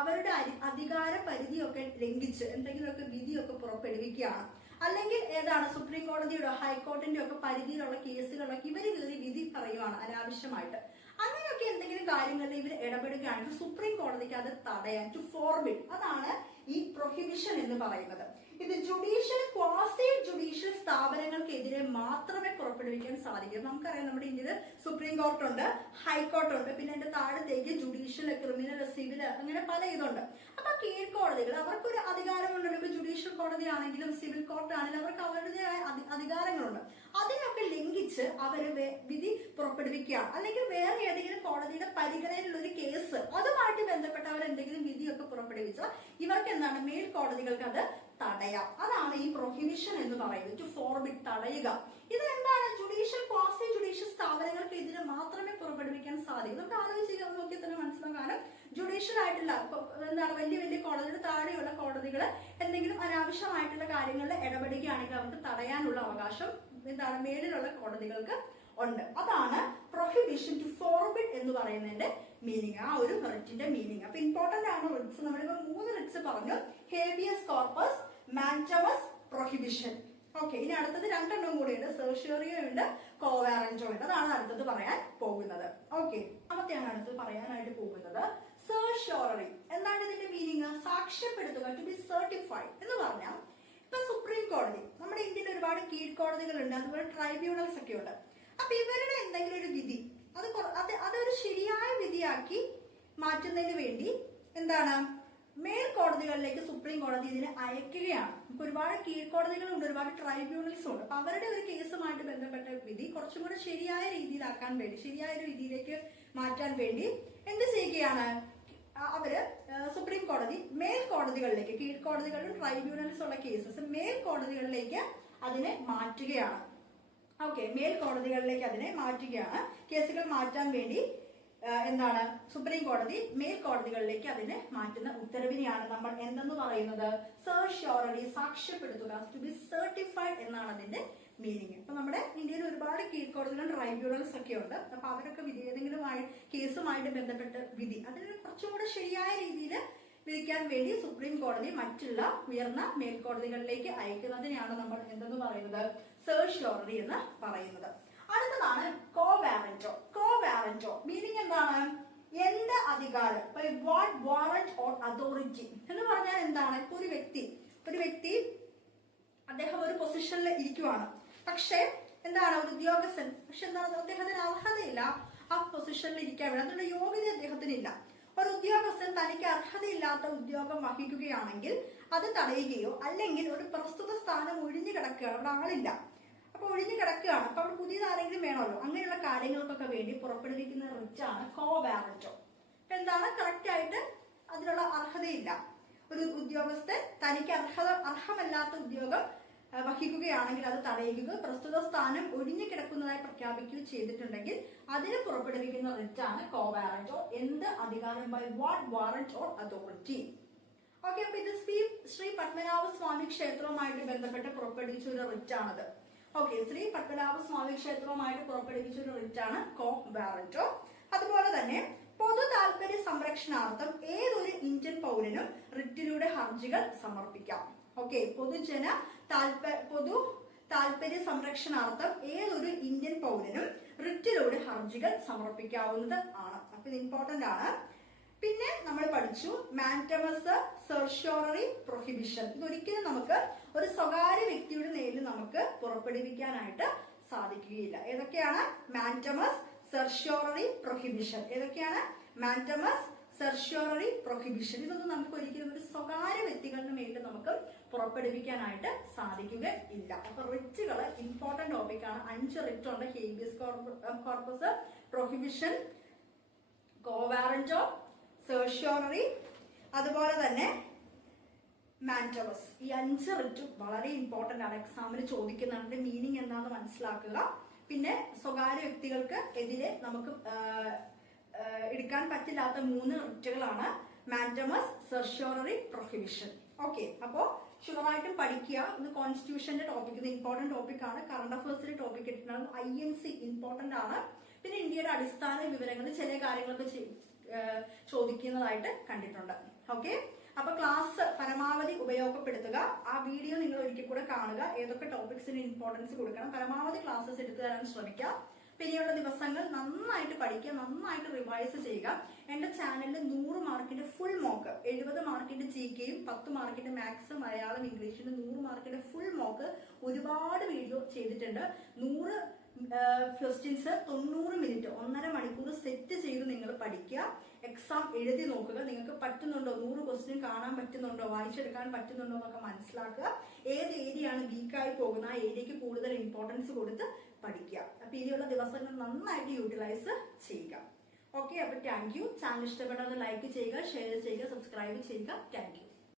അവരുടെ അധികാര പരിധിയൊക്കെ ലംഘിച്ച് എന്തെങ്കിലുമൊക്കെ വിധിയൊക്കെ പുറപ്പെടുവിക്കുകയാണ്. അല്ലെങ്കിൽ ഏതാണ് സുപ്രീം കോടതിയുടെ ഹൈക്കോടതിന്റെ ഒക്കെ പരിധിയിലുള്ള കേസുകളൊക്കെ ഇവര് കയറി വിധി പറയുവാണ് അനാവശ്യമായിട്ട്. അങ്ങനെയൊക്കെ എന്തെങ്കിലും കാര്യങ്ങളിൽ ഇവർ ഇടപെടുകയാണെങ്കിൽ സുപ്രീം കോടതിക്ക് അത് തടയാൻ, ടു ഫോർബിഡ്, അതാണ് ഈ പ്രൊഹിബിഷൻ എന്ന് പറയുന്നത്. ഇത് ജുഡീഷ്യൽ ക്വാസി ജുഡീഷ്യൽ സ്ഥാപനങ്ങൾക്കെതിരെ മാത്രമേ പുറപ്പെടുവിക്കാൻ സാധിക്കൂ. നമുക്കറിയാം നമ്മുടെ ഇന്ത്യയിൽ സുപ്രീം കോർട്ട് ഉണ്ട്, ഹൈക്കോർട്ട് ഉണ്ട്, പിന്നെ അതിന്റെ താഴത്തേക്ക് ജുഡീഷ്യൽ, ക്രിമിനൽ, സിവിൽ, അങ്ങനെ പല ഇതുണ്ട്. അപ്പൊ കീഴ്ക്കോടതികൾ അവർക്കൊരു അധികാരമുണ്ടല്ലോ. ഇപ്പൊ ജുഡീഷ്യൽ കോടതി ആണെങ്കിലും സിവിൽ കോർട്ട് ആണെങ്കിലും അവർക്ക് അവരുടേതായ അധികാരങ്ങളുണ്ട്. അതിനൊക്കെ ലംഘിച്ച് അവര് വിധി പുറപ്പെടുവിക്കുകയാണ്. അല്ലെങ്കിൽ വേറെ ഏതെങ്കിലും കോടതിയുടെ പരിഗണനയിലുള്ള ഒരു കേസ് അതുമായിട്ട് ബന്ധപ്പെട്ട് അവർ എന്തെങ്കിലും വിധിയൊക്കെ പുറപ്പെടുവിച്ചാൽ ഇവർക്ക് എന്താണ്, മേൽക്കോടതികൾക്ക് അത് തടയാം. അതാണ് ഈ പ്രൊഹിബിഷൻ എന്ന് പറയുന്നത്, ടു ഫോർബിഡ്, തടയുക. ഇത് എന്താണ്, ജുഡീഷ്യൽ ക്വാസി ജുഡീഷ്യൽ സ്ഥാപനങ്ങൾക്ക് എതിരെ മാത്രമേ പുറപ്പെടുവിക്കാൻ സാധിക്കൂ. നമുക്ക് ആലോചിച്ച് നോക്കിയാൽ തന്നെ മനസ്സിലാവും. കാരണം ജുഡീഷ്യൽ ആയിട്ടുള്ള എന്താണ് വലിയ വലിയ കോടതിയുടെ താഴെയുള്ള കോടതികൾ എന്തെങ്കിലും അനാവശ്യമായിട്ടുള്ള കാര്യങ്ങളിൽ ഇടപെടുകയാണെങ്കിൽ അവർക്ക് തടയാനുള്ള അവകാശം എന്താണ് മേളിലുള്ള കോടതികൾക്ക് ഉണ്ട്. അതാണ് പ്രൊഹിബിഷൻ, ടു ഫോർബിഡ് എന്ന് പറയുന്നതിന്റെ മീനിങ്, ആ ഒരു റിറ്റിന്റെ മീനിങ്. അപ്പൊ ഇമ്പോർട്ടന്റ് ആണ് റിറ്റ്സ്. നമ്മളിപ്പോ 3 റിറ്റ്സ് പറഞ്ഞു, habeas corpus, mandamus, prohibition. Okay, ഇനി അടുത്തത് 2 എണ്ണം കൂടിയുണ്ട്, സെർഷ്യറിയോ ഉണ്ട്, കോവാറന്റോ ഉണ്ട്. അതാണ് അടുത്തത് പറയാൻ പോകുന്നത്. ഓക്കെ, രണ്ടാമത്തെയാണ് അടുത്തത് പറയാനായിട്ട് പോകുന്നത് സെർഷ്യോററി. എന്താണ് ഇതിന്റെ മീനിങ്? സാക്ഷ്യപ്പെടുത്തുക, ടു ബി സർട്ടിഫൈഡ് എന്ന് പറഞ്ഞാൽ ഇപ്പൊ സുപ്രീം കോടതി, നമ്മുടെ ഇന്ത്യയിൽ ഒരുപാട് കീഴ്ക്കോടതികളുണ്ട്, അതുപോലെ ട്രൈബ്യൂണൽസ് ഒക്കെ ഉണ്ട്. അപ്പൊ ഇവരുടെ എന്തെങ്കിലും ഒരു വിധി അതൊരു ശരിയായ വിധിയാക്കി മാറ്റുന്നതിന് വേണ്ടി എന്താണ്, മേൽക്കോടതികളിലേക്ക് സുപ്രീം കോടതി ഇതിനെ അയക്കുകയാണ്. ഇപ്പൊ ഒരുപാട് കീഴ്ക്കോടതികളുണ്ട്, ഒരുപാട് ട്രൈബ്യൂണൽസും ഉണ്ട്. അപ്പൊ അവരുടെ ഒരു കേസുമായിട്ട് ബന്ധപ്പെട്ട വിധി കുറച്ചും കൂടെ ശരിയായ രീതിയിലാക്കാൻ വേണ്ടി, ശരിയായ ഒരു രീതിയിലേക്ക് മാറ്റാൻ വേണ്ടി എന്ത് ചെയ്യുകയാണ് അവര്, സുപ്രീം കോടതി മേൽക്കോടതികളിലേക്ക്, കീഴ്ക്കോടതികളിലും ട്രൈബ്യൂണൽസും ഉള്ള കേസസ് മേൽക്കോടതികളിലേക്ക് അതിനെ മാറ്റുകയാണ്. ഓക്കെ, മേൽക്കോടതികളിലേക്ക് അതിനെ മാറ്റുകയാണ്. കേസുകൾ മാറ്റാൻ വേണ്ടി എന്താണ് സുപ്രീം കോടതി മേൽക്കോടതികളിലേക്ക് അതിനെ മാറ്റുന്ന ഉത്തരവിനെയാണ് നമ്മൾ എന്തെന്ന് പറയുന്നത്, സെർഷ്യോററി, സാക്ഷ്യപ്പെടുത്തുക, ടു ബി സർട്ടിഫൈഡ് എന്നാണ് അതിന്റെ മീനിങ്. ഇപ്പൊ നമ്മുടെ ഇന്ത്യയിൽ ഒരുപാട് കീഴ്ക്കോടതികളും ട്രൈബ്യൂണൽസ് ഒക്കെ ഉണ്ട്. അപ്പൊ അവരൊക്കെ വിധി ഏതെങ്കിലും കേസുമായിട്ട് ബന്ധപ്പെട്ട് വിധി അതിന് കുറച്ചും കൂടെ ശരിയായ രീതിയിൽ വിധിക്കാൻ വേണ്ടി സുപ്രീം കോടതി മറ്റുള്ള ഉയർന്ന മേൽക്കോടതികളിലേക്ക് അയക്കുന്നതിനെയാണ് നമ്മൾ എന്തെന്ന് പറയുന്നത്, സെർഷ്യോററി എന്ന് പറയുന്നത്. അടുത്തതാണ് കോവാറന്റോ. കോവാറന്റോ മീനിങ് എന്താണ്, എന്ത് അധികാരം, വാട്ട് വാറന്റ് ഓർ അതോറിറ്റി എന്ന് പറഞ്ഞാൽ എന്താണ്, ഇപ്പൊ ഒരു വ്യക്തി അദ്ദേഹം ഒരു പൊസിഷനിൽ ഇരിക്കുവാണ്. പക്ഷെ എന്താണ്, ഒരു ഉദ്യോഗസ്ഥൻ, പക്ഷെ എന്താണ്, അദ്ദേഹത്തിന് അർഹതയില്ല ആ പൊസിഷനിൽ ഇരിക്കാൻ വേണ്ടി, അതിനുള്ള യോഗ്യത അദ്ദേഹത്തിനില്ല. ഒരു ഉദ്യോഗസ്ഥൻ തനിക്ക് അർഹതയില്ലാത്ത ഉദ്യോഗം വഹിക്കുകയാണെങ്കിൽ അത് തടയുകയോ, അല്ലെങ്കിൽ ഒരു പ്രസ്തുത സ്ഥാനം ഒഴിഞ്ഞു കിടക്കുകയാണ്, അവിടെ ആളില്ല, അപ്പൊ ഒഴിഞ്ഞു കിടക്കുകയാണ്, അപ്പൊ അവിടെ പുതിയത് ആരെങ്കിലും വേണമല്ലോ, അങ്ങനെയുള്ള കാര്യങ്ങൾക്കൊക്കെ വേണ്ടി പുറപ്പെടുവിക്കുന്ന റിറ്റാണ് കോവാറന്റോ. അപ്പൊ എന്താണ്, കറക്റ്റ് ആയിട്ട് അതിനുള്ള അർഹതയില്ല, ഒരു ഉദ്യോഗസ്ഥൻ തനിക്ക് അർഹമല്ലാത്ത ഉദ്യോഗം വഹിക്കുകയാണെങ്കിൽ അത് തടയുകയോ പ്രസ്തുത സ്ഥാനം ഒഴിഞ്ഞു കിടക്കുന്നതായി പ്രഖ്യാപിക്കുകയോ ചെയ്തിട്ടുണ്ടെങ്കിൽ അതിന് പുറപ്പെടുവിക്കുന്ന റിറ്റാണ് കോവാറന്റോ. എന്ത് അധികാരം, by what warrant or authority. Okay, അപ്പൊ ഇത് ശ്രീ പത്മനാഭ സ്വാമി ക്ഷേത്രവുമായിട്ട് ബന്ധപ്പെട്ട് പുറപ്പെടുവിച്ച ഒരു റിറ്റാണത്. ഓക്കെ, ശ്രീ പത്മനാഭ സ്വാമി ക്ഷേത്രവുമായിട്ട് പുറപ്പെടുവിച്ച ഒരു റിറ്റാണ് കോവാറന്റോ. അതുപോലെ തന്നെ പൊതു താല്പര്യ സംരക്ഷണാർത്ഥം ഏതൊരു ഇന്ത്യൻ പൗരനും റിറ്റിലൂടെ ഹർജികൾ സമർപ്പിക്കാം. ഓക്കെ, പൊതു താല്പര്യ സംരക്ഷണാർത്ഥം ഏതൊരു ഇന്ത്യൻ പൗരനും റിറ്റിലൂടെ ഹർജികൾ സമർപ്പിക്കാവുന്നത് ആണ്. അപ്പൊ ഇത് ഇമ്പോർട്ടന്റ് ആണ്. പിന്നെ നമ്മൾ പഠിച്ചു മാൻഡമസ്, സെർഷ്യോററി, പ്രൊഹിബിഷൻ. ഇതൊരിക്കലും നമുക്ക് ഒരു സ്വകാര്യ വ്യക്തിയുടെ നേരിൽ നമുക്ക് പുറപ്പെടുവിക്കാനായിട്ട് സാധിക്കുകയില്ല. ഏതൊക്കെയാണ്, മാൻഡമസ്, സെർഷ്യോററി, പ്രൊഹിബിഷൻ. ഏതൊക്കെയാണ്, മാൻഡമസ്, സെർഷ്യോററി, പ്രൊഹിബിഷൻ. ഇതൊന്നും നമുക്ക് ഒരിക്കലും ഒരു സ്വകാര്യ വ്യക്തികളുടെ മേലിൽ നമുക്ക് പുറപ്പെടുവിക്കാനായിട്ട് സാധിക്കുകയില്ല. അപ്പൊ റിറ്റുകൾ ഇമ്പോർട്ടന്റ് ടോപ്പിക്കാണ്. 5 റിറ്റ് ഉണ്ട്, ഹേബിയസ് കോർപ്പസ്, പ്രൊഹിബിഷൻ, കോവാറന്റോ, സെർഷ്യോററി, അതുപോലെ തന്നെ മാൻഡമസ്. ഈ 5 റിറ്റും വളരെ ഇമ്പോർട്ടന്റ് ആണ്, എക്സാമിന് ചോദിക്കുന്നതിന്റെ മീനിങ് എന്താണെന്ന് മനസ്സിലാക്കുക. പിന്നെ സ്വകാര്യ വ്യക്തികൾക്ക് എതിരെ നമുക്ക് എടുക്കാൻ പറ്റില്ലാത്ത 3 റിറ്റുകളാണ് മാൻഡമസ് സെർഷ്യോററി പ്രൊഹിബിഷൻ. ഓക്കെ, അപ്പോ ഷുവറായിട്ടും പഠിക്കുക. ഇന്ന് കോൺസ്റ്റിറ്റ്യൂഷന്റെ ടോപ്പിക്, ഇത് ഇമ്പോർട്ടന്റ് ടോപ്പിക് ആണ്. കറണ്ട് അഫയേഴ്സിന്റെ ടോപ്പിക് ഇട്ടിട്ടാണ്. INC ഇമ്പോർട്ടന്റ് ആണ്. പിന്നെ ഇന്ത്യയുടെ അടിസ്ഥാന വിവരങ്ങൾ, ചില കാര്യങ്ങളൊക്കെ ചോദിക്കുന്നതായിട്ട് കണ്ടിട്ടുണ്ട്. ഓക്കെ, അപ്പൊ ക്ലാസ് പരമാവധി ഉപയോഗപ്പെടുത്തുക. ആ വീഡിയോ നിങ്ങൾ ഒരിക്കൽ കൂടെ കാണുക. ഏതൊക്കെ ടോപ്പിക്സിന് ഇമ്പോർട്ടൻസ് കൊടുക്കണം, പരമാവധി ക്ലാസ്സസ് എടുത്തു തരാൻ ശ്രമിക്കുക. പിന്നെയുള്ള ദിവസങ്ങൾ നന്നായിട്ട് പഠിക്കുക, നന്നായിട്ട് റിവൈസ് ചെയ്യുക. എന്റെ ചാനലിൽ 100 മാർക്കിന്റെ ഫുൾ മോക്ക്, 70 മാർക്കിന്റെ GKയും 10 മാർക്കിന്റെ മാത്സ്, മലയാളം, ഇംഗ്ലീഷിന് 100 മാർക്കിന്റെ ഫുൾ മോക്ക് ഒരുപാട് വീഡിയോ ചെയ്തിട്ടുണ്ട്. 100 ക്വസ്റ്റ്യൻസ് 90 മിനിറ്റ്, 1.5 മണിക്കൂർ സെറ്റ് ചെയ്ത് നിങ്ങൾ പഠിക്കുക. എക്സാം എഴുതി നോക്കുക. നിങ്ങൾക്ക് പറ്റുന്നുണ്ടോ, 100 ക്വസ്റ്റ്യൻ കാണാൻ പറ്റുന്നുണ്ടോ, വായിച്ചെടുക്കാൻ പറ്റുന്നുണ്ടോ എന്നൊക്കെ മനസ്സിലാക്കുക. ഏത് ഏരിയയാണ് വീക്കായി പോകുന്നത്, ആ ഏരിയക്ക് കൂടുതൽ ഇമ്പോർട്ടൻസ് കൊടുത്ത് പഠിക്കുക. അപ്പൊ ഇനിയുള്ള ദിവസങ്ങൾ നന്നായിട്ട് യൂട്ടിലൈസ് ചെയ്യുക. ഓക്കെ, അപ്പൊ താങ്ക് യു. ചാനൽ ഇഷ്ടപ്പെട്ടാൽ ലൈക്ക് ചെയ്യുക, ഷെയർ ചെയ്യുക, സബ്സ്ക്രൈബ് ചെയ്യുക. Thank you.